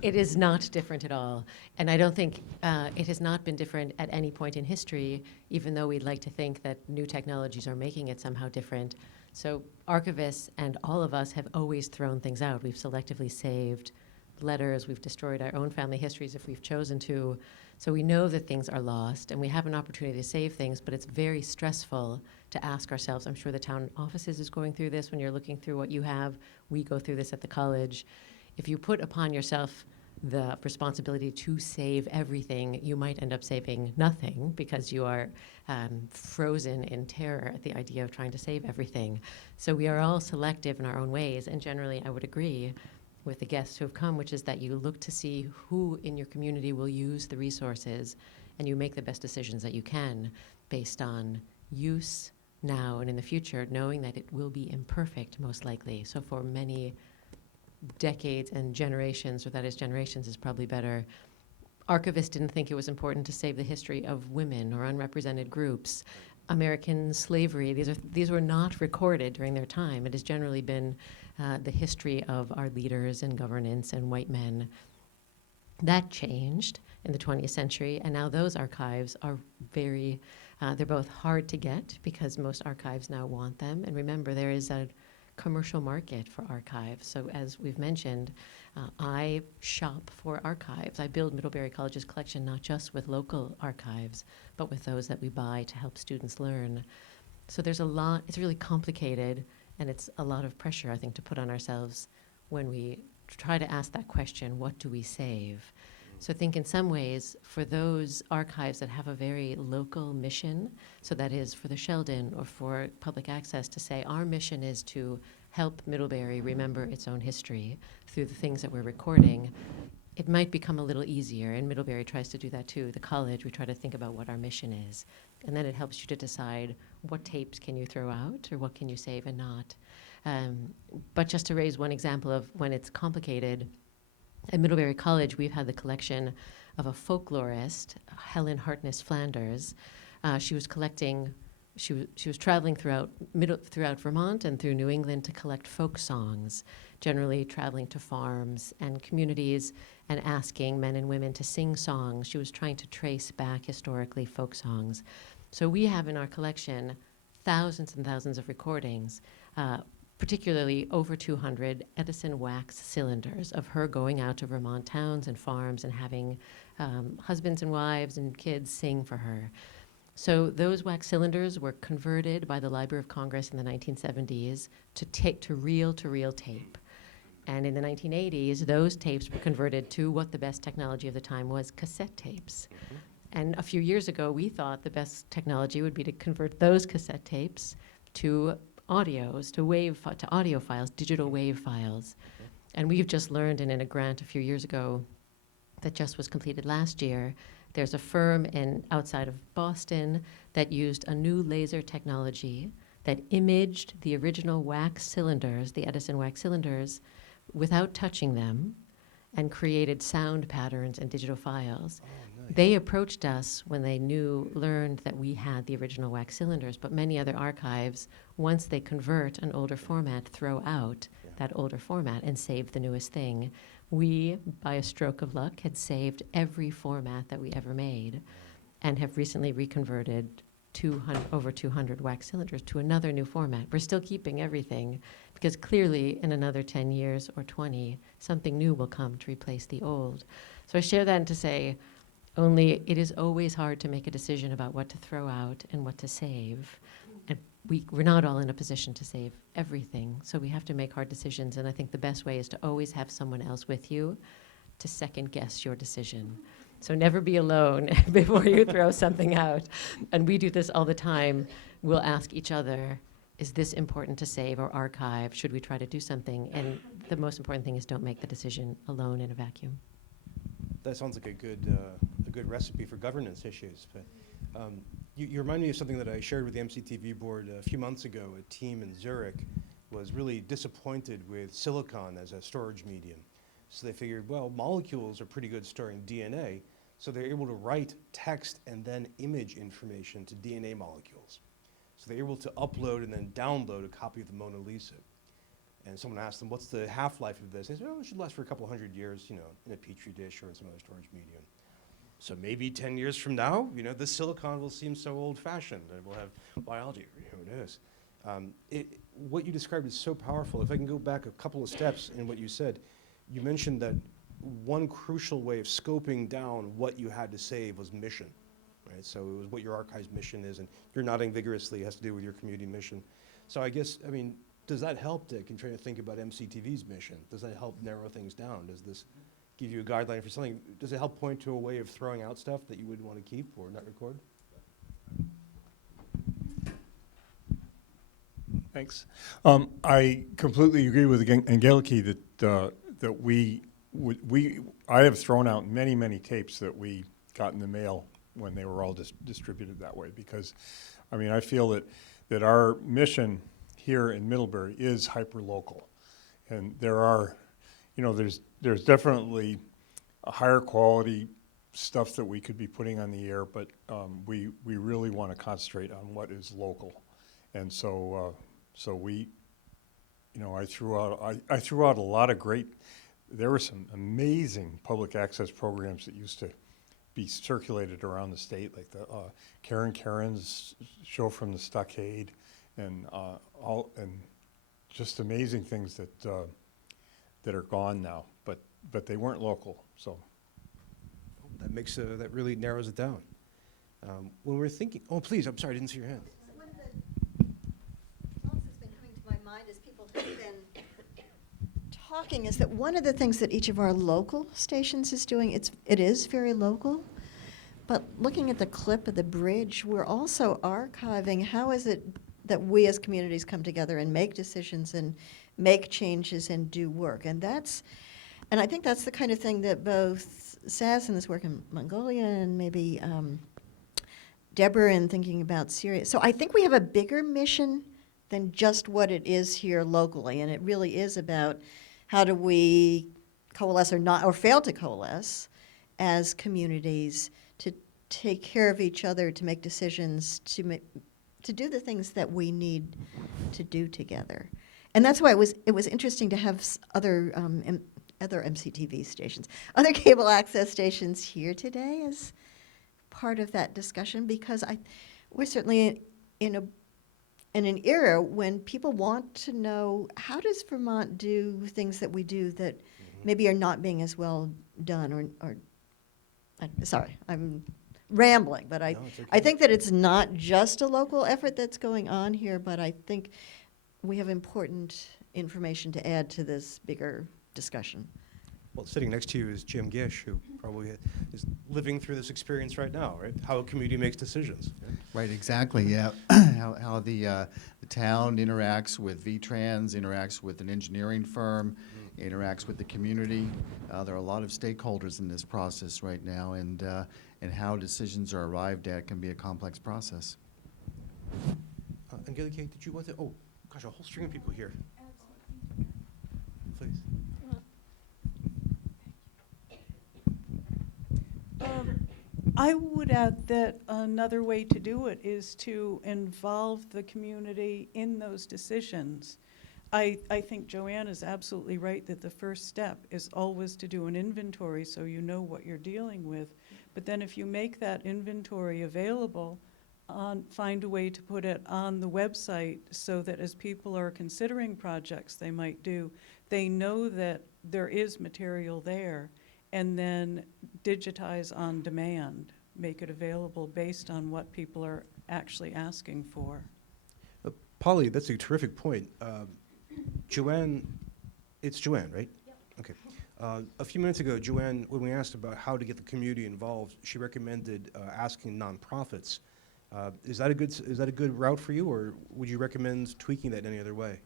It is not different at all. And I don't think it has not been different at any point in history, even though we'd like to think that new technologies are making it somehow different. So archivists and all of us have always thrown things out. We've selectively saved letters. We've destroyed our own family histories if we've chosen to. So we know that things are lost, and we have an opportunity to save things, but it's very stressful to ask ourselves. I'm sure the town offices is going through this when you're looking through what you have. We go through this at the college. If you put upon yourself the responsibility to save everything, you might end up saving nothing because you are frozen in terror at the idea of trying to save everything. So we are all selective in our own ways, and generally I would agree with the guests who have come, which is that you look to see who in your community will use the resources, and you make the best decisions that you can based on use now and in the future, knowing that it will be imperfect most likely. So for many decades and generations, or that is generations is probably better, archivists didn't think it was important to save the history of women or unrepresented groups. American slavery, these were not recorded during their time. It has generally been the history of our leaders and governance and white men. That changed in the 20th century, and now those archives are very, they're both hard to get because most archives now want them. And remember, there is a commercial market for archives. So as we've mentioned, I shop for archives. I build Middlebury College's collection not just with local archives, but with those that we buy to help students learn. So there's a lot, it's really complicated, and it's a lot of pressure, I think, to put on ourselves when we try to ask that question, what do we save? So I think in some ways, for those archives that have a very local mission, so that is for the Sheldon or for public access to say, our mission is to help Middlebury remember its own history through the things that we're recording, it might become a little easier, and Middlebury tries to do that too. The college, we try to think about what our mission is, and then it helps you to decide what tapes can you throw out or what can you save and not. But just to raise one example of when it's complicated, at Middlebury College, we've had the collection of a folklorist, Helen Hartness Flanders. She was collecting, she was traveling throughout Vermont and through New England to collect folk songs, generally traveling to farms and communities and asking men and women to sing songs. She was trying to trace back historically folk songs. So we have in our collection thousands and thousands of recordings, particularly over 200 Edison wax cylinders of her going out to Vermont towns and farms and having husbands and wives and kids sing for her. So those wax cylinders were converted by the Library of Congress in the 1970s to reel-to-reel tape. And in the 1980s, those tapes were converted to what the best technology of the time was, cassette tapes. And a few years ago, we thought the best technology would be to convert those cassette tapes to audios, to audio files, digital wave files. And we've just learned, and in a grant a few years ago that just was completed last year, there's a firm outside of Boston that used a new laser technology that imaged the original wax cylinders, the Edison wax cylinders, without touching them, and created sound patterns and digital files. They approached us when they learned that we had the original wax cylinders, but many other archives, once they convert an older format, throw out that older format and save the newest thing. We, by a stroke of luck, had saved every format that we ever made and have recently reconverted over 200 wax cylinders to another new format. We're still keeping everything because clearly in another 10 years or 20, something new will come to replace the old. So I share that to say, only it is always hard to make a decision about what to throw out and what to save. And we're not all in a position to save everything, so we have to make hard decisions. And I think the best way is to always have someone else with you to second guess your decision. So never be alone before you throw something out. And we do this all the time. We'll ask each other, is this important to save or archive? Should we try to do something? And the most important thing is don't make the decision alone in a vacuum. That sounds like a good recipe for governance issues. But you remind me of something that I shared with the MCTV board a few months ago. A team in Zurich was really disappointed with silicon as a storage medium. So they figured, well, molecules are pretty good storing DNA, so they're able to write text and then image information to DNA molecules. So they're able to upload and then download a copy of the Mona Lisa. And someone asked them, what's the half-life of this? They said, oh, it should last for a couple hundred years, in a Petri dish or in some other storage medium. So maybe 10 years from now, the silicon will seem so old-fashioned and we'll have biology, who knows. What you described is so powerful. If I can go back a couple of steps in what you said, you mentioned that one crucial way of scoping down what you had to save was mission, right? So it was what your archive's mission is, and you're nodding vigorously, it has to do with your community mission. So I guess, does that help, Dick, in trying to think about MCTV's mission? Does that help narrow things down? Does this give you a guideline for something? Does it help point to a way of throwing out stuff that you wouldn't want to keep or not record? Thanks. I completely agree with Angeliki that I have thrown out many tapes that we got in the mail when they were all distributed that way, because I feel that our mission here in Middlebury is hyper-local, and there's definitely a higher quality stuff that we could be putting on the air, but we really want to concentrate on what is local, and so we, I threw out a lot of great. There were some amazing public access programs that used to be circulated around the state, like the Karen's show from the Stockade, and just amazing things that are gone now, but they weren't local. So that makes that really narrows it down. When we're thinking, oh please, I'm sorry, I didn't see your hand. One of the thoughts that's been coming to my mind as people have been talking is that one of the things that each of our local stations is doing, it is very local, but looking at the clip of the bridge, we're also archiving how is it that we as communities come together and make decisions and make changes and do work. And I think that's the kind of thing that both Saz and this work in Mongolia and maybe Deborah in thinking about Syria. So I think we have a bigger mission than just what it is here locally. And it really is about how do we coalesce or fail to coalesce as communities to take care of each other, to make decisions, to do the things that we need to do together. And that's why it was interesting to have other other MCTV stations, other cable access stations here today as part of that discussion, because we're certainly in an era when people want to know, how does Vermont do things that we do that maybe are not being as well done, or sorry, I'm rambling, but No, it's okay. I think that it's not just a local effort that's going on here, but I think we have important information to add to this bigger discussion. Well, sitting next to you is Jim Gish, who probably is living through this experience right now, right? How a community makes decisions. Right, exactly, yeah. How the town interacts with V-Trans, interacts with an engineering firm, interacts with the community. There are a lot of stakeholders in this process right now, and how decisions are arrived at can be a complex process. Angelique, did you want to? Oh, gosh, a whole string of people here. Please. I would add that another way to do it is to involve the community in those decisions. I think Joanne is absolutely right that the first step is always to do an inventory so you know what you're dealing with. But then if you make that inventory available, find a way to put it on the website so that as people are considering projects they might do, they know that there is material there, and then digitize on demand, make it available based on what people are actually asking for. Polly, that's a terrific point. Joanne, it's Joanne, right? Yep. Okay. A few minutes ago, Joanne, when we asked about how to get the community involved, she recommended asking nonprofits. Is that a good route for you, or would you recommend tweaking that in any other way?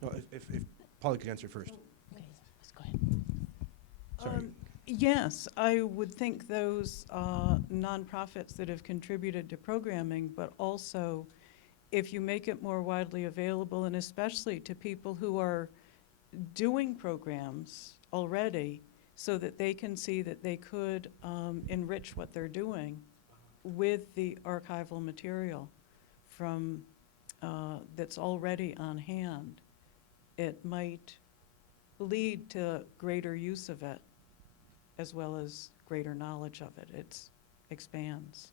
No, if Polly could answer first. Okay, let's go ahead. Sorry. Yes, I would think those nonprofits that have contributed to programming, but also if you make it more widely available, and especially to people who are doing programs already, so that they can see that they could enrich what they're doing with the archival material from that's already on hand, it might lead to greater use of it as well as greater knowledge of it. It expands.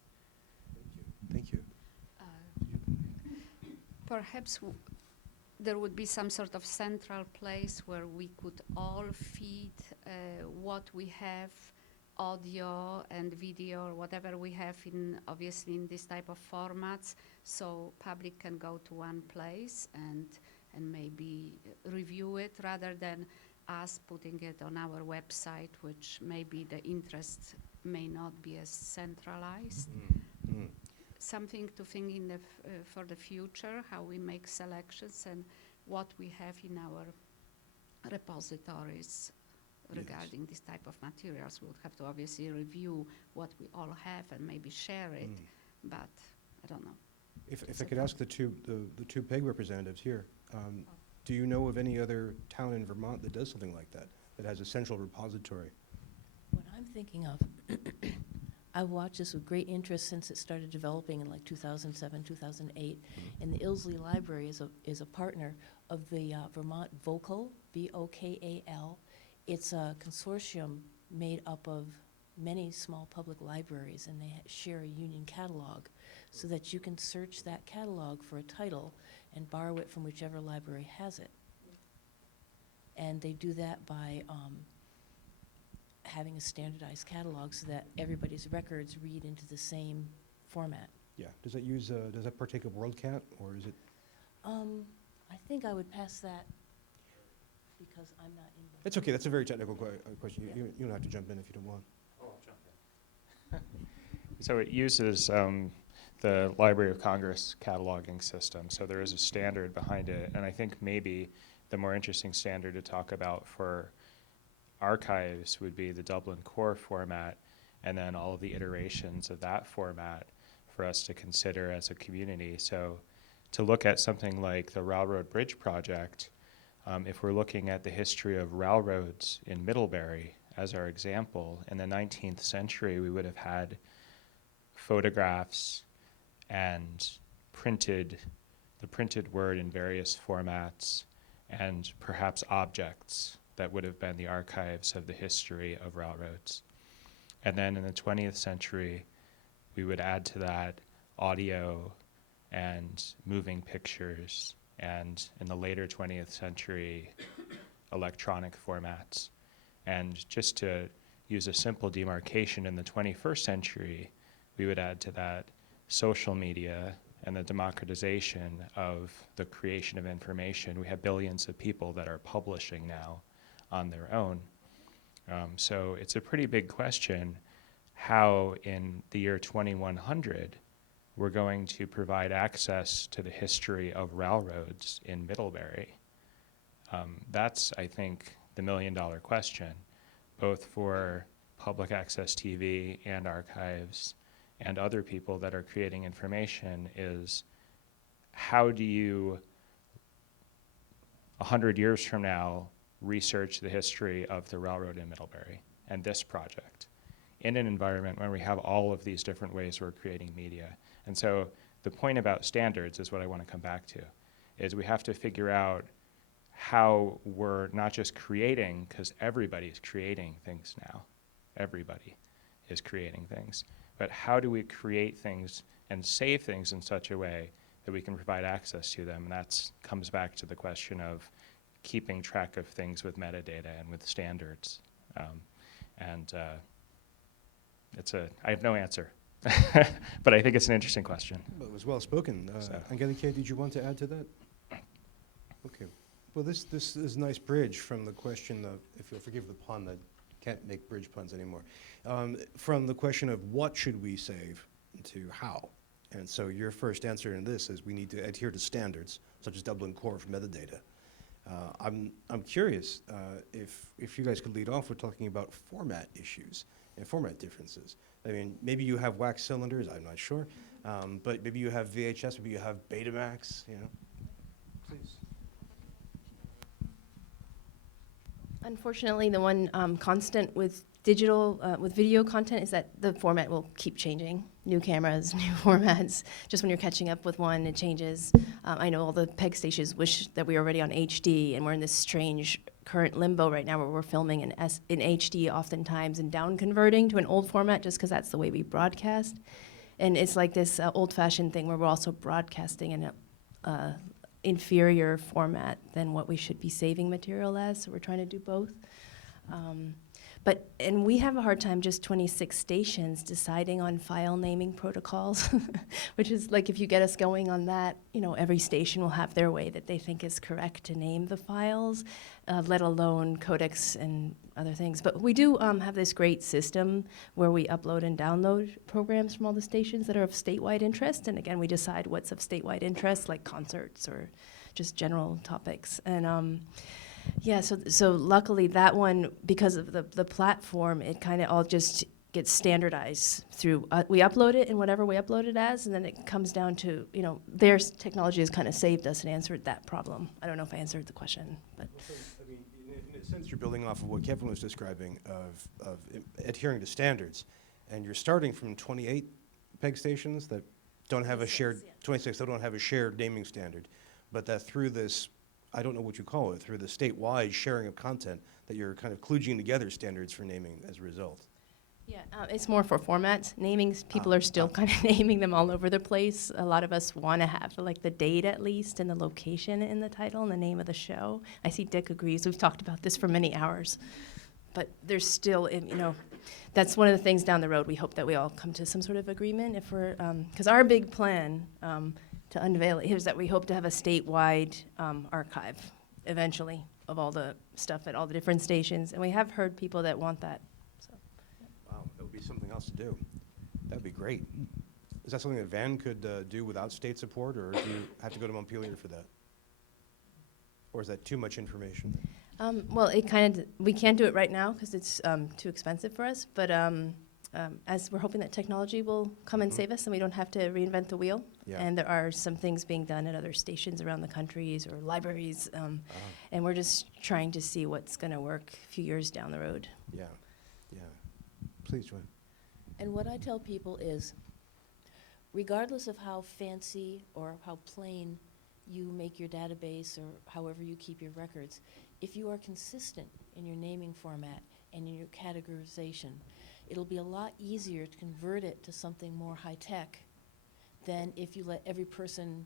Thank you. Perhaps there would be some sort of central place where we could all feed what we have, audio and video, or whatever we have obviously in this type of formats, so public can go to one place and maybe review it rather than us putting it on our website, which maybe the interest may not be as centralized. Something to think in for the future, how we make selections and what we have in our repositories regarding this type of materials. We would have to obviously review what we all have and maybe share it, but I don't know. If I could ask the two PEG representatives here, do you know of any other town in Vermont that does something like that, that has a central repository? What I'm thinking of, I've watched this with great interest since it started developing in like 2007, 2008, and the Ilsley Library is a partner of the Vermont Vocal, VOKAL. It's a consortium made up of many small public libraries, and they share a union catalog so that you can search that catalog for a title and borrow it from whichever library has it. And they do that by having a standardized catalog so that everybody's records read into the same format. Yeah. Does that partake of WorldCat, or is it? I think I would pass that because I'm not in. It's okay. That's a very technical question. You don't have to jump in if you don't want. Oh, I'll jump in. So it uses the Library of Congress cataloging system. So there is a standard behind it, and I think maybe the more interesting standard to talk about for archives would be the Dublin Core format, and then all of the iterations of that format for us to consider as a community. So to look at something like the Railroad Bridge Project, if we're looking at the history of railroads in Middlebury as our example, in the 19th century we would have had photographs and the printed word in various formats, and perhaps objects that would have been the archives of the history of railroads. And then in the 20th century, we would add to that audio and moving pictures, and in the later 20th century, electronic formats. And just to use a simple demarcation, in the 21st century, we would add to that social media and the democratization of the creation of information. We have billions of people that are publishing now on their own. So it's a pretty big question how in the year 2100 we're going to provide access to the history of railroads in Middlebury. That's, I think, the million-dollar question, both for public access TV and archives and other people that are creating information, is how do you, 100 years from now, research the history of the railroad in Middlebury and this project in an environment where we have all of these different ways we're creating media. And so the point about standards is what I want to come back to, is we have to figure out how we're not just creating, because everybody's creating things now. Everybody is creating things. But how do we create things and save things in such a way that we can provide access to them? And that comes back to the question of keeping track of things with metadata and with standards. I have no answer, but I think it's an interesting question. Well, it was well spoken. Angelike, did you want to add to that? Okay. Well, this is a nice bridge from the question of, if you'll forgive the pun, I can't make bridge puns anymore, from the question of what should we save to how. And so your first answer in this is we need to adhere to standards, such as Dublin Core for metadata. I'm curious if you guys could lead off with talking about format issues and format differences. I mean, maybe you have wax cylinders, I'm not sure, but maybe you have VHS, maybe you have Betamax, you know. Please. Unfortunately, the one constant with digital, with video content is that the format will keep changing. New cameras, new formats. Just when you're catching up with one, it changes. I know all the PEG stations wish that we were already on HD, and we're in this strange current limbo right now where we're filming in HD oftentimes and down converting to an old format just because that's the way we broadcast. And it's like this old-fashioned thing where we're also broadcasting in a inferior format than what we should be saving material as, so we're trying to do both. And we have a hard time, just 26 stations, deciding on file naming protocols, which is like if you get us going on that, you know, every station will have their way that they think is correct to name the files, let alone codecs and other things. But we do have this great system where we upload and download programs from all the stations that are of statewide interest, and again, we decide what's of statewide interest, like concerts or just general topics. And yeah, so luckily that one, because of the platform, it kind of all just gets standardized through, we upload it in whatever we upload it as, and then it comes down to, you know, their technology has kind of saved us and answered that problem. I don't know if I answered the question, but. So, I mean, in a sense, you're building off of what Kevin was describing of adhering to standards, and you're starting from 28 PEG stations that don't have a shared, 26 that don't have a shared naming standard, but that through this, I don't know what you call it, through the statewide sharing of content, that you're kind of kludging together standards for naming as a result. Yeah, it's more for formats. Namings, people are still kind of naming them all over the place. A lot of us want to have like the date at least and the location in the title and the name of the show. I see Dick agrees. We've talked about this for many hours. But there's still, you know, that's one of the things down the road. We hope that we all come to some sort of agreement if we're, because our big plan to unveil it is that we hope to have a statewide archive eventually of all the stuff at all the different stations. And we have heard people that want that. So. Wow, that would be something else to do. That would be great. Is that something that Van could do without state support, or do you have to go to Montpelier for that? Or is that too much information? Well, it kind of, we can't do it right now because it's too expensive for us, but as we're hoping that technology will come and save us and we don't have to reinvent the wheel. Yeah. And there are some things being done at other stations around the countries or libraries, and we're just trying to see what's going to work a few years down the road. Yeah, yeah. Please, Joanne. And what I tell people is, regardless of how fancy or how plain you make your database or however you keep your records, if you are consistent in your naming format, and in your categorization. It'll be a lot easier to convert it to something more high-tech than if you let every person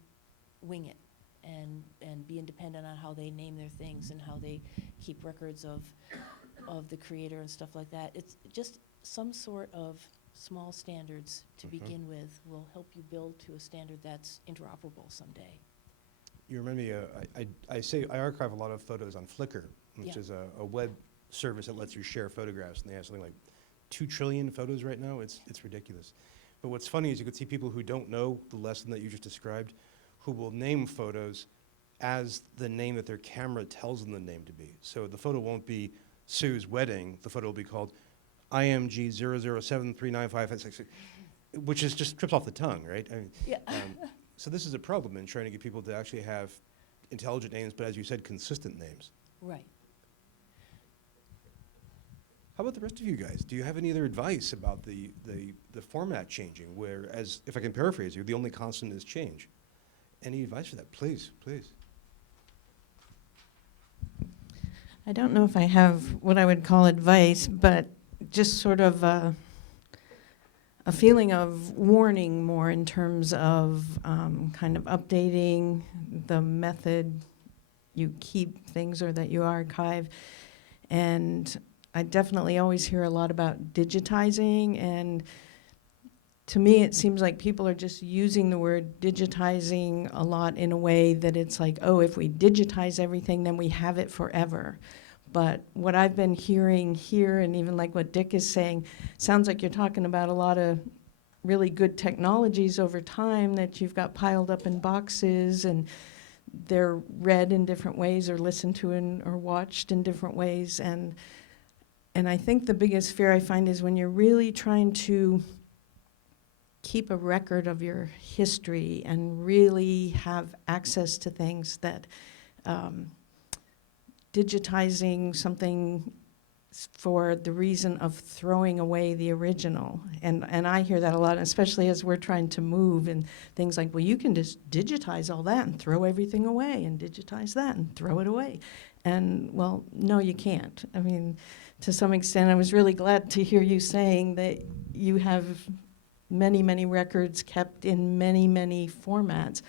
wing it and be independent on how they name their things and how they keep records of the creator and stuff like that. It's just some sort of small standards to begin with will help you build to a standard that's interoperable someday. You remind me, I archive a lot of photos on Flickr, which Yeah. is a web service that lets you share photographs, and they have something like 2 trillion photos right now. It's ridiculous. But what's funny is you could see people who don't know the lesson that you just described, who will name photos as the name that their camera tells them the name to be. So the photo won't be Sue's wedding. The photo will be called IMG 007395566, which is just trips off the tongue, right? I mean, Yeah. so this is a problem in trying to get people to actually have intelligent names, but as you said, consistent names. Right. How about the rest of you guys? Do you have any other advice about the format changing, where, as if I can paraphrase you, the only constant is change? Any advice for that? Please, please. I don't know if I have what I would call advice, but just sort of a feeling of warning more in terms of kind of updating the method you keep things or that you archive. And I definitely always hear a lot about digitizing, and to me it seems like people are just using the word digitizing a lot in a way that it's like, oh, if we digitize everything, then we have it forever. But what I've been hearing here, and even like what Dick is saying, sounds like you're talking about a lot of really good technologies over time that you've got piled up in boxes, and they're read in different ways or listened to or watched in different ways. And I think the biggest fear I find is when you're really trying to keep a record of your history and really have access to things, that digitizing something for the reason of throwing away the original. And I hear that a lot, especially as we're trying to move and things like, well, you can just digitize all that and throw everything away, and digitize that and throw it away. And, well, no, you can't. I mean, to some extent, I was really glad to hear you saying that you have many, many records kept in many, many formats.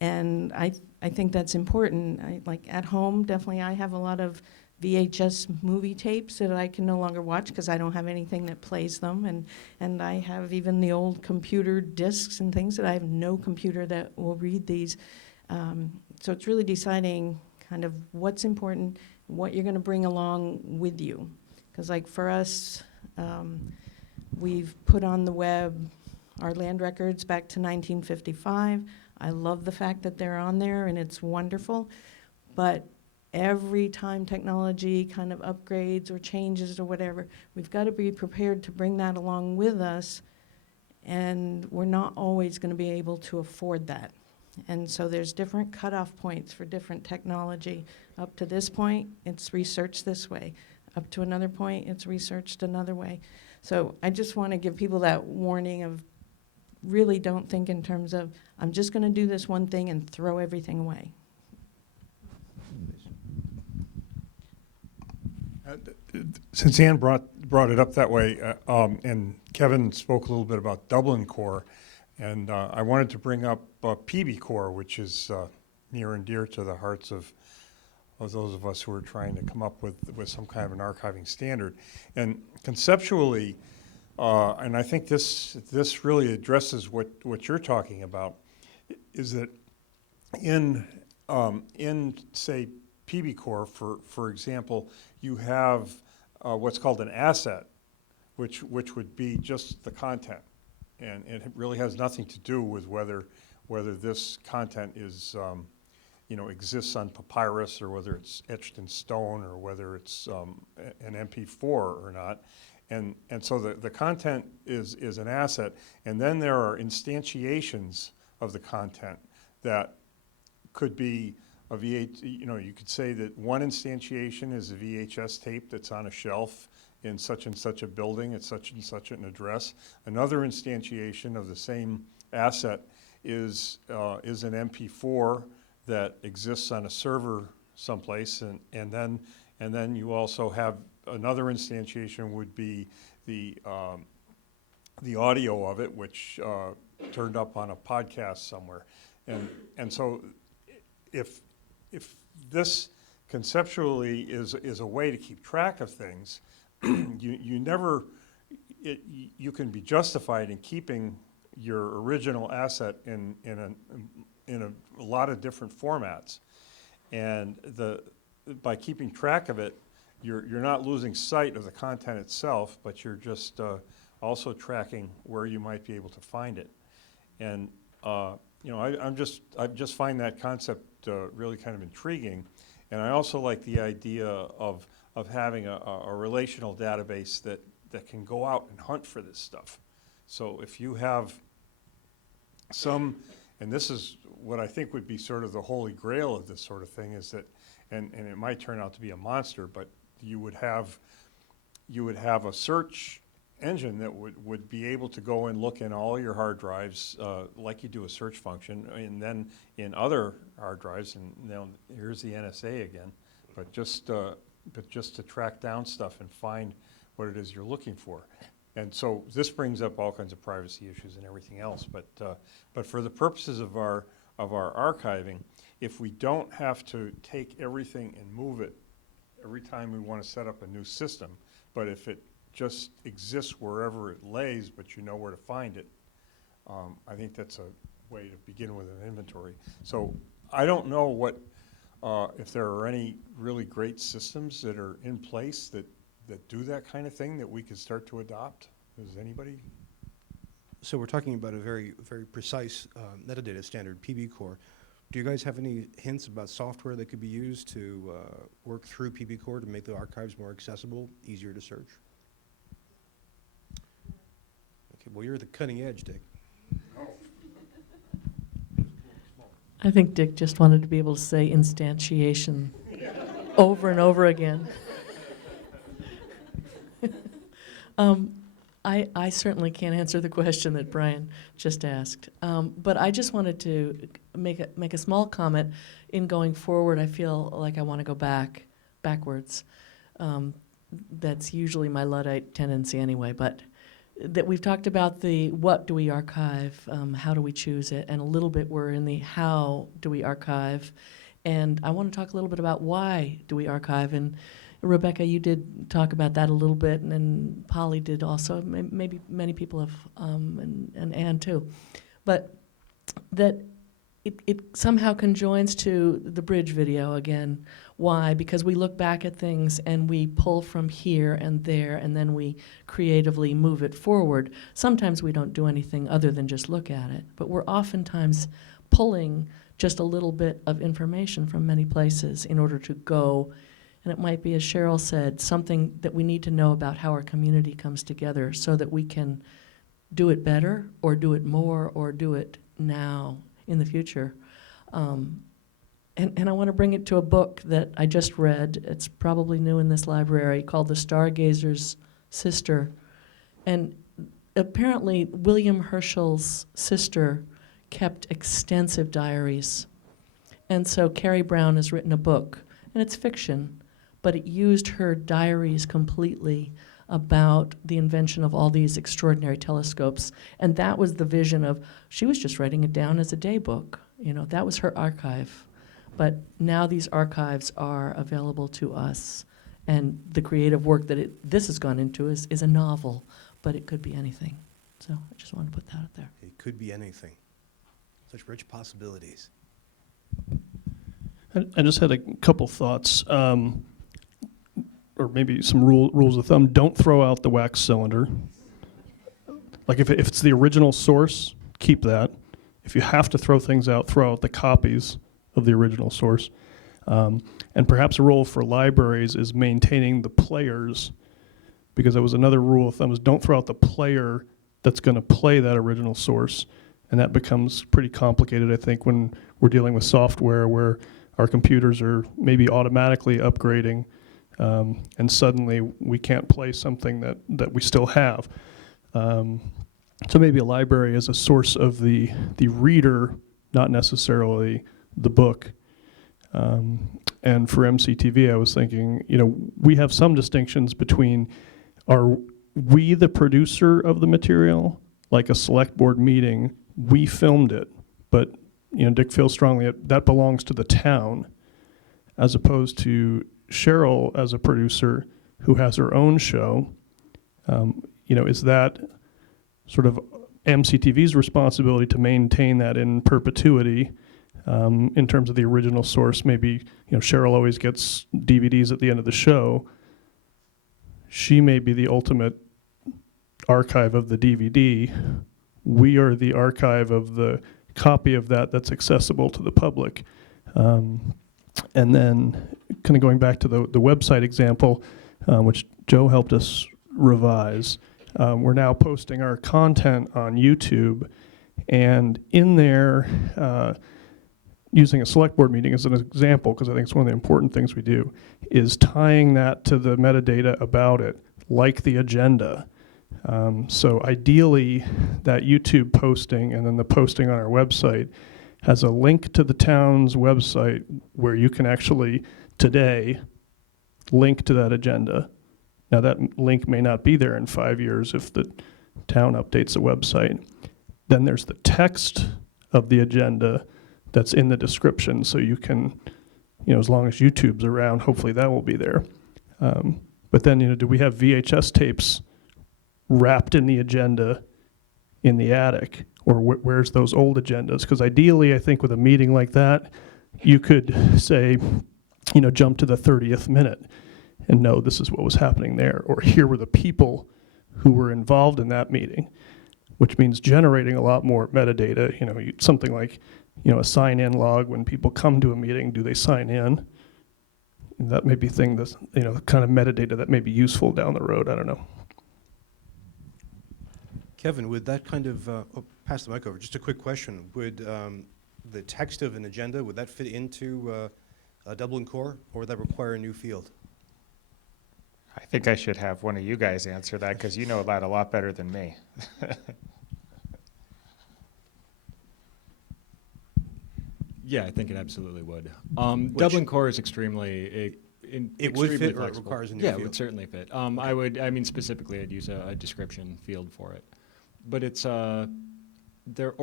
And I think that's important. Like at home, definitely I have a lot of VHS movie tapes that I can no longer watch because I don't have anything that plays them. And I have even the old computer discs and things that I have no computer that will read these. So it's really deciding kind of what's important, what you're going to bring along with you. Because like for us, we've put on the web our land records back to 1955. I love the fact that they're on there, and it's wonderful. But every time technology kind of upgrades or changes or whatever, we've got to be prepared to bring that along with us, and we're not always going to be able to afford that. And so there's different cutoff points for different technology. Up to this point, it's researched this way. Up to another point, it's researched another way. So I just want to give people that warning of really don't think in terms of, I'm just going to do this one thing and throw everything away. Since Ann brought it up that way, and Kevin spoke a little bit about Dublin Core, and I wanted to bring up PB Core, which is near and dear to the hearts of those of us who are trying to come up with some kind of an archiving standard. And conceptually, and I think this really addresses what you're talking about, is that in say PB Core, for example, you have what's called an asset, which would be just the content, and it really has nothing to do with whether this content is exists on papyrus, or whether it's etched in stone, or whether it's an MP4 or not. And so the content is an asset, and then there are instantiations of the content that could be a you could say that one instantiation is a VHS tape that's on a shelf in such and such a building at such and such an address. Another instantiation of the same asset is an MP4 that exists on a server someplace, and then And then you also have another instantiation would be the audio of it, which turned up on a podcast somewhere. And so if this conceptually is a way to keep track of things, you never, you can be justified in keeping your original asset in a lot of different formats. And by keeping track of it, you're not losing sight of the content itself, but you're just also tracking where you might be able to find it. And you know, I just find that concept really kind of intriguing. And I also like the idea of having a relational database that can go out and hunt for this stuff. So if you have some, and this is what I think would be sort of the holy grail of this sort of thing, is that, and it might turn out to be a monster, but you would have a search engine that would be able to go and look in all your hard drives like you do a search function, and then in other hard drives, and now here's the NSA again, but just to track down stuff and find what it is you're looking for. And so this brings up all kinds of privacy issues and everything else, but for the purposes of our archiving, if we don't have to take everything and move it every time we want to set up a new system, but if it just exists wherever it lays, but you know where to find it, I think that's a way to begin with an inventory. So I don't know what, if there are any really great systems that are in place that do that kind of thing that we could start to adopt. Does anybody? So we're talking about a very, very precise metadata standard, PB Core. Do you guys have any hints about software that could be used to work through PB Core to make the archives more accessible, easier to search? Okay, well, you're the cutting edge, Dick. I think Dick just wanted to be able to say instantiation over and over again. I certainly can't answer the question that Brian just asked, but I just wanted to make a small comment. In going forward, I feel like I want to go backwards. That's usually my Luddite tendency anyway, but that we've talked about the what do we archive, how do we choose it, and a little bit we're in the how do we archive. And I want to talk a little bit about why do we archive. And Rebecca, you did talk about that a little bit, and then Polly did also. Maybe many people have, and Ann too. But that it somehow conjoins to the bridge video again. Why? Because we look back at things and we pull from here and there, and then we creatively move it forward. Sometimes we don't do anything other than just look at it, but we're oftentimes pulling just a little bit of information from many places in order to go. And it might be, as Cheryl said, something that we need to know about how our community comes together so that we can do it better or do it more or do it now in the future. And I want to bring it to a book that I just read. It's probably new in this library, called The Stargazer's Sister. And apparently William Herschel's sister kept extensive diaries. And so Carrie Brown has written a book, and it's fiction, but it used her diaries completely about the invention of all these extraordinary telescopes. And that was the vision of, she was just writing it down as a day book. You know, that was her archive. But now these archives are available to us. And the creative work that this has gone into is a novel, but it could be anything. So I just wanted to put that out there. It could be anything. Such rich possibilities. I just had a couple thoughts, or maybe some rules of thumb. Don't throw out the wax cylinder. Like if it's the original source, keep that. If you have to throw things out, throw out the copies of the original source. And perhaps a rule for libraries is maintaining the players, because that was another rule of thumb, is don't throw out the player that's going to play that original source. And that becomes pretty complicated, I think, when we're dealing with software where our computers are maybe automatically upgrading, and suddenly we can't play something that we still have. So maybe a library is a source of the reader, not necessarily the book. And for MCTV, I was thinking, we have some distinctions between, are we the producer of the material? Like a select board meeting, we filmed it, but Dick feels strongly that belongs to the town, as opposed to Cheryl as a producer who has her own show. Is that sort of MCTV's responsibility to maintain that in perpetuity? In terms of the original source, maybe Cheryl always gets DVDs at the end of the show. She may be the ultimate archive of the DVD. We are the archive of the copy of that that's accessible to the public. And then kind of going back to the website example, which Joe helped us revise, we're now posting our content on YouTube, and in there, using a select board meeting as an example, because I think it's one of the important things we do, is tying that to the metadata about it, like the agenda. So ideally, that YouTube posting and then the posting on our website has a link to the town's website where you can actually, today, link to that agenda. Now that link may not be there in 5 years if the town updates the website. Then there's the text of the agenda that's in the description, so you can, as long as YouTube's around, hopefully that will be there. But then, do we have VHS tapes wrapped in the agenda in the attic, or where's those old agendas? Because ideally, I think with a meeting like that, you could say, jump to the 30th minute and know this is what was happening there, or here were the people who were involved in that meeting, which means generating a lot more metadata, something like, a sign-in log. When people come to a meeting, do they sign in? And that may be kind of metadata that may be useful down the road. I don't know. Kevin, would that kind of, pass the mic over, just a quick question. Would the text of an agenda, would that fit into a Dublin Core, or would that require a new field? I think I should have one of you guys answer that, because you know that a lot better than me. Yeah, I think it absolutely would. Dublin Core is extremely it would fit, flexible. or it requires a new field? field? It would certainly fit. Specifically, I'd use a description field for it. But it's or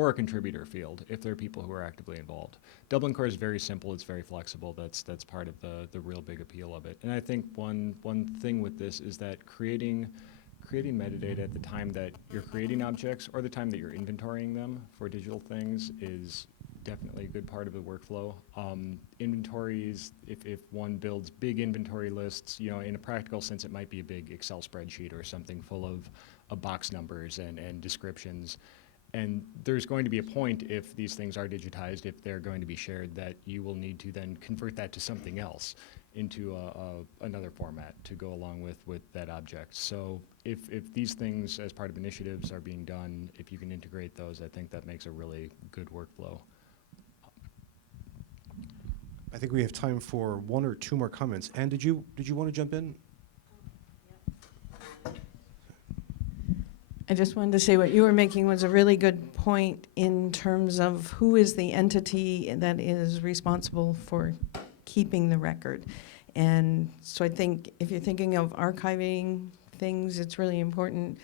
a contributor field if there are people who are actively involved. Dublin Core is very simple. It's very flexible. That's part of the real big appeal of it. And I think one thing with this is that creating metadata at the time that you're creating objects or the time that you're inventorying them for digital things is definitely a good part of the workflow. Inventories, if one builds big inventory lists, in a practical sense, it might be a big Excel spreadsheet or something full of box numbers and descriptions. And there's going to be a point, if these things are digitized, if they're going to be shared, that you will need to then convert that to something else, into another format to go along with that object. So if these things as part of initiatives are being done, if you can integrate those, I think that makes a really good workflow. I think we have time for one or two more comments. Anne, did you want to jump in? I just wanted to say what you were making was a really good point in terms of who is the entity that is responsible for keeping the record. And so I think if you're thinking of archiving things, it's really important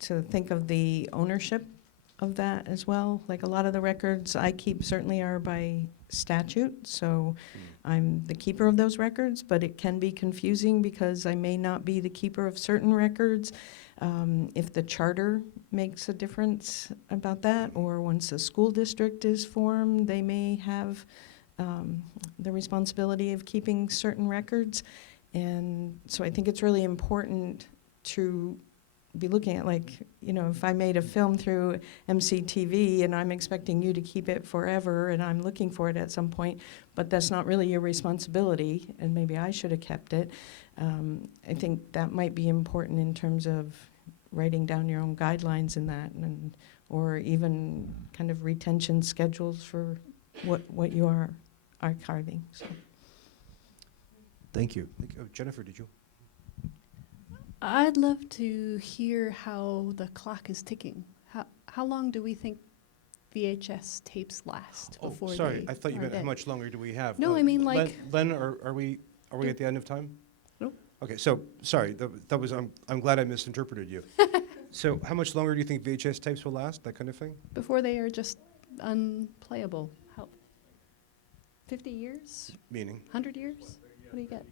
to think of the ownership of that as well. Like a lot of the records I keep certainly are by statute, so I'm the keeper of those records, but it can be confusing because I may not be the keeper of certain records. If the charter makes a difference about that, or once a school district is formed, they may have the responsibility of keeping certain records. And so I think it's really important to be looking at, like, if I made a film through MCTV and I'm expecting you to keep it forever and I'm looking for it at some point, but that's not really your responsibility and maybe I should have kept it. I think that might be important in terms of writing down your own guidelines in that, or even kind of retention schedules for what you are archiving. So. Thank you. Jennifer, did you? I'd love to hear how the clock is ticking. How long do we think VHS tapes last Oh, before sorry, they I thought you are meant how dead. much longer do we have? No, I mean, like- Len, are we at the end of time? Nope. Okay, so, sorry, that was, I'm glad I misinterpreted you. So how much longer do you think VHS tapes will last, that kind of thing? Before they are just unplayable. How? 50 years? Meaning? 100 years? What do you get?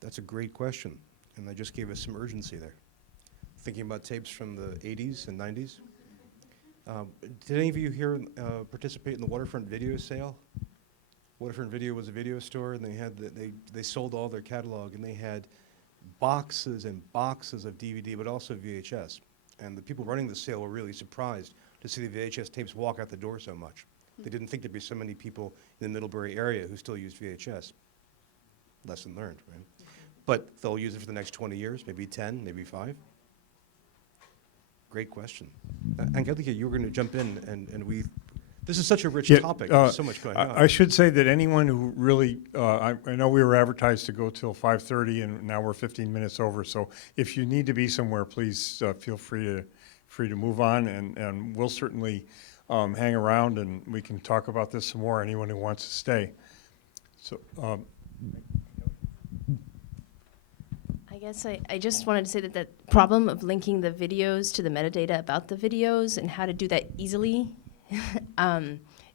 That's a great question, and I just gave us some urgency there. Thinking about tapes from the 80s and 90s. Did any of you here participate in the Waterfront Video sale? Waterfront Video was a video store, and they sold all their catalog, and they had boxes and boxes of DVD, but also VHS. And the people running the sale were really surprised to see the VHS tapes walk out the door so much. They didn't think there'd be so many people in the Middlebury area who still use VHS. Lesson learned, right? But they'll use it for the next 20 years, maybe 10, maybe 5. Great question. Angelica, you were going to jump in, and this is such a rich topic. There's so much going on. I should say that anyone who really, I know we were advertised to go till 5:30, and now we're 15 minutes over. So if you need to be somewhere, please feel free to move on, and we'll certainly hang around, and we can talk about this some more. Anyone who wants to stay. So. I guess I just wanted to say that the problem of linking the videos to the metadata about the videos and how to do that easily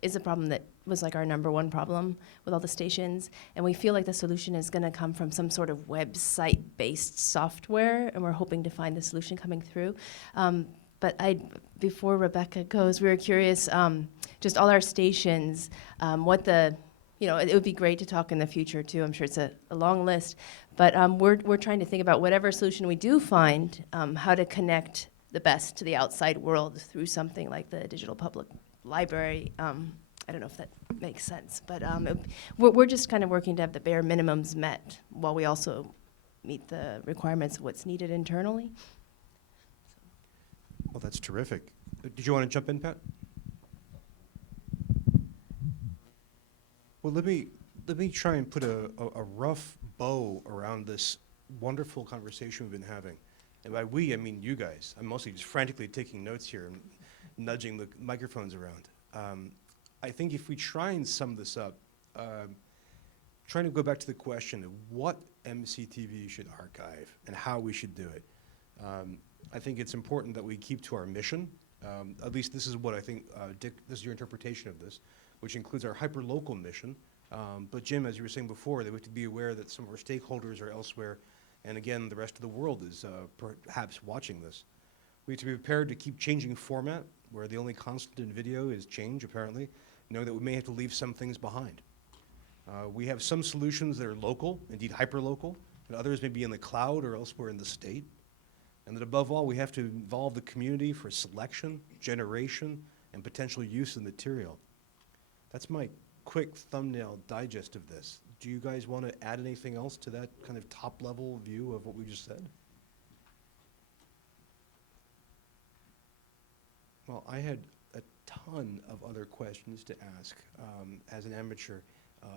is a problem that was like our #1 problem with all the stations. And we feel like the solution is going to come from some sort of website-based software, and we're hoping to find the solution coming through. But before Rebecca goes, we were curious, just all our stations, what the, it would be great to talk in the future too. I'm sure it's a long list. But we're trying to think about whatever solution we do find, how to connect the best to the outside world through something like the Digital Public Library. I don't know if that makes sense, but we're just kind of working to have the bare minimums met while we also meet the requirements of what's needed internally. Well, that's terrific. Did you want to jump in, Pat? Well, let me try and put a rough bow around this wonderful conversation we've been having. And by we, I mean you guys. I'm mostly just frantically taking notes here and nudging the microphones around. I think if we try and sum this up, trying to go back to the question of what MCTV should archive and how we should do it, I think it's important that we keep to our mission. At least this is what I think, Dick, this is your interpretation of this, which includes our hyper-local mission. But Jim, as you were saying before, that we have to be aware that some of our stakeholders are elsewhere, and again, the rest of the world is perhaps watching this. We have to be prepared to keep changing format, where the only constant in video is change, apparently, knowing that we may have to leave some things behind. We have some solutions that are local, indeed hyper-local, and others may be in the cloud or elsewhere in the state. And that above all, we have to involve the community for selection, generation, and potential use of material. That's my quick thumbnail digest of this. Do you guys want to add anything else to that kind of top-level view of what we just said? Well, I had a ton of other questions to ask as an amateur,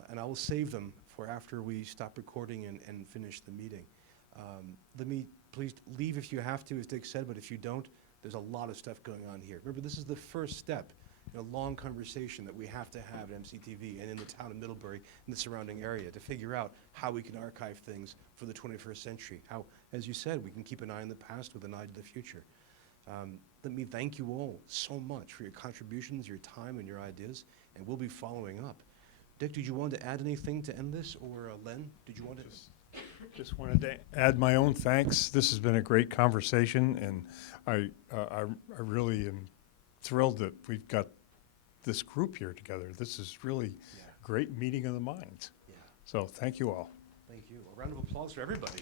and I will save them for after we stop recording and finish the meeting. Let me please leave if you have to, as Dick said, but if you don't, there's a lot of stuff going on here. Remember, this is the first step in a long conversation that we have to have at MCTV and in the town of Middlebury and the surrounding area to figure out how we can archive things for the 21st century. How, as you said, we can keep an eye on the past with an eye to the future. Let me thank you all so much for your contributions, your time, and your ideas, and we'll be following up. Dick, did you want to add anything to end this, or Len, did you want to? Just wanted to add my own thanks. This has been a great conversation, and I really am thrilled that we've got this group here together. This is really a great meeting of the minds. Yeah. So thank you all. Thank you. A round of applause for everybody.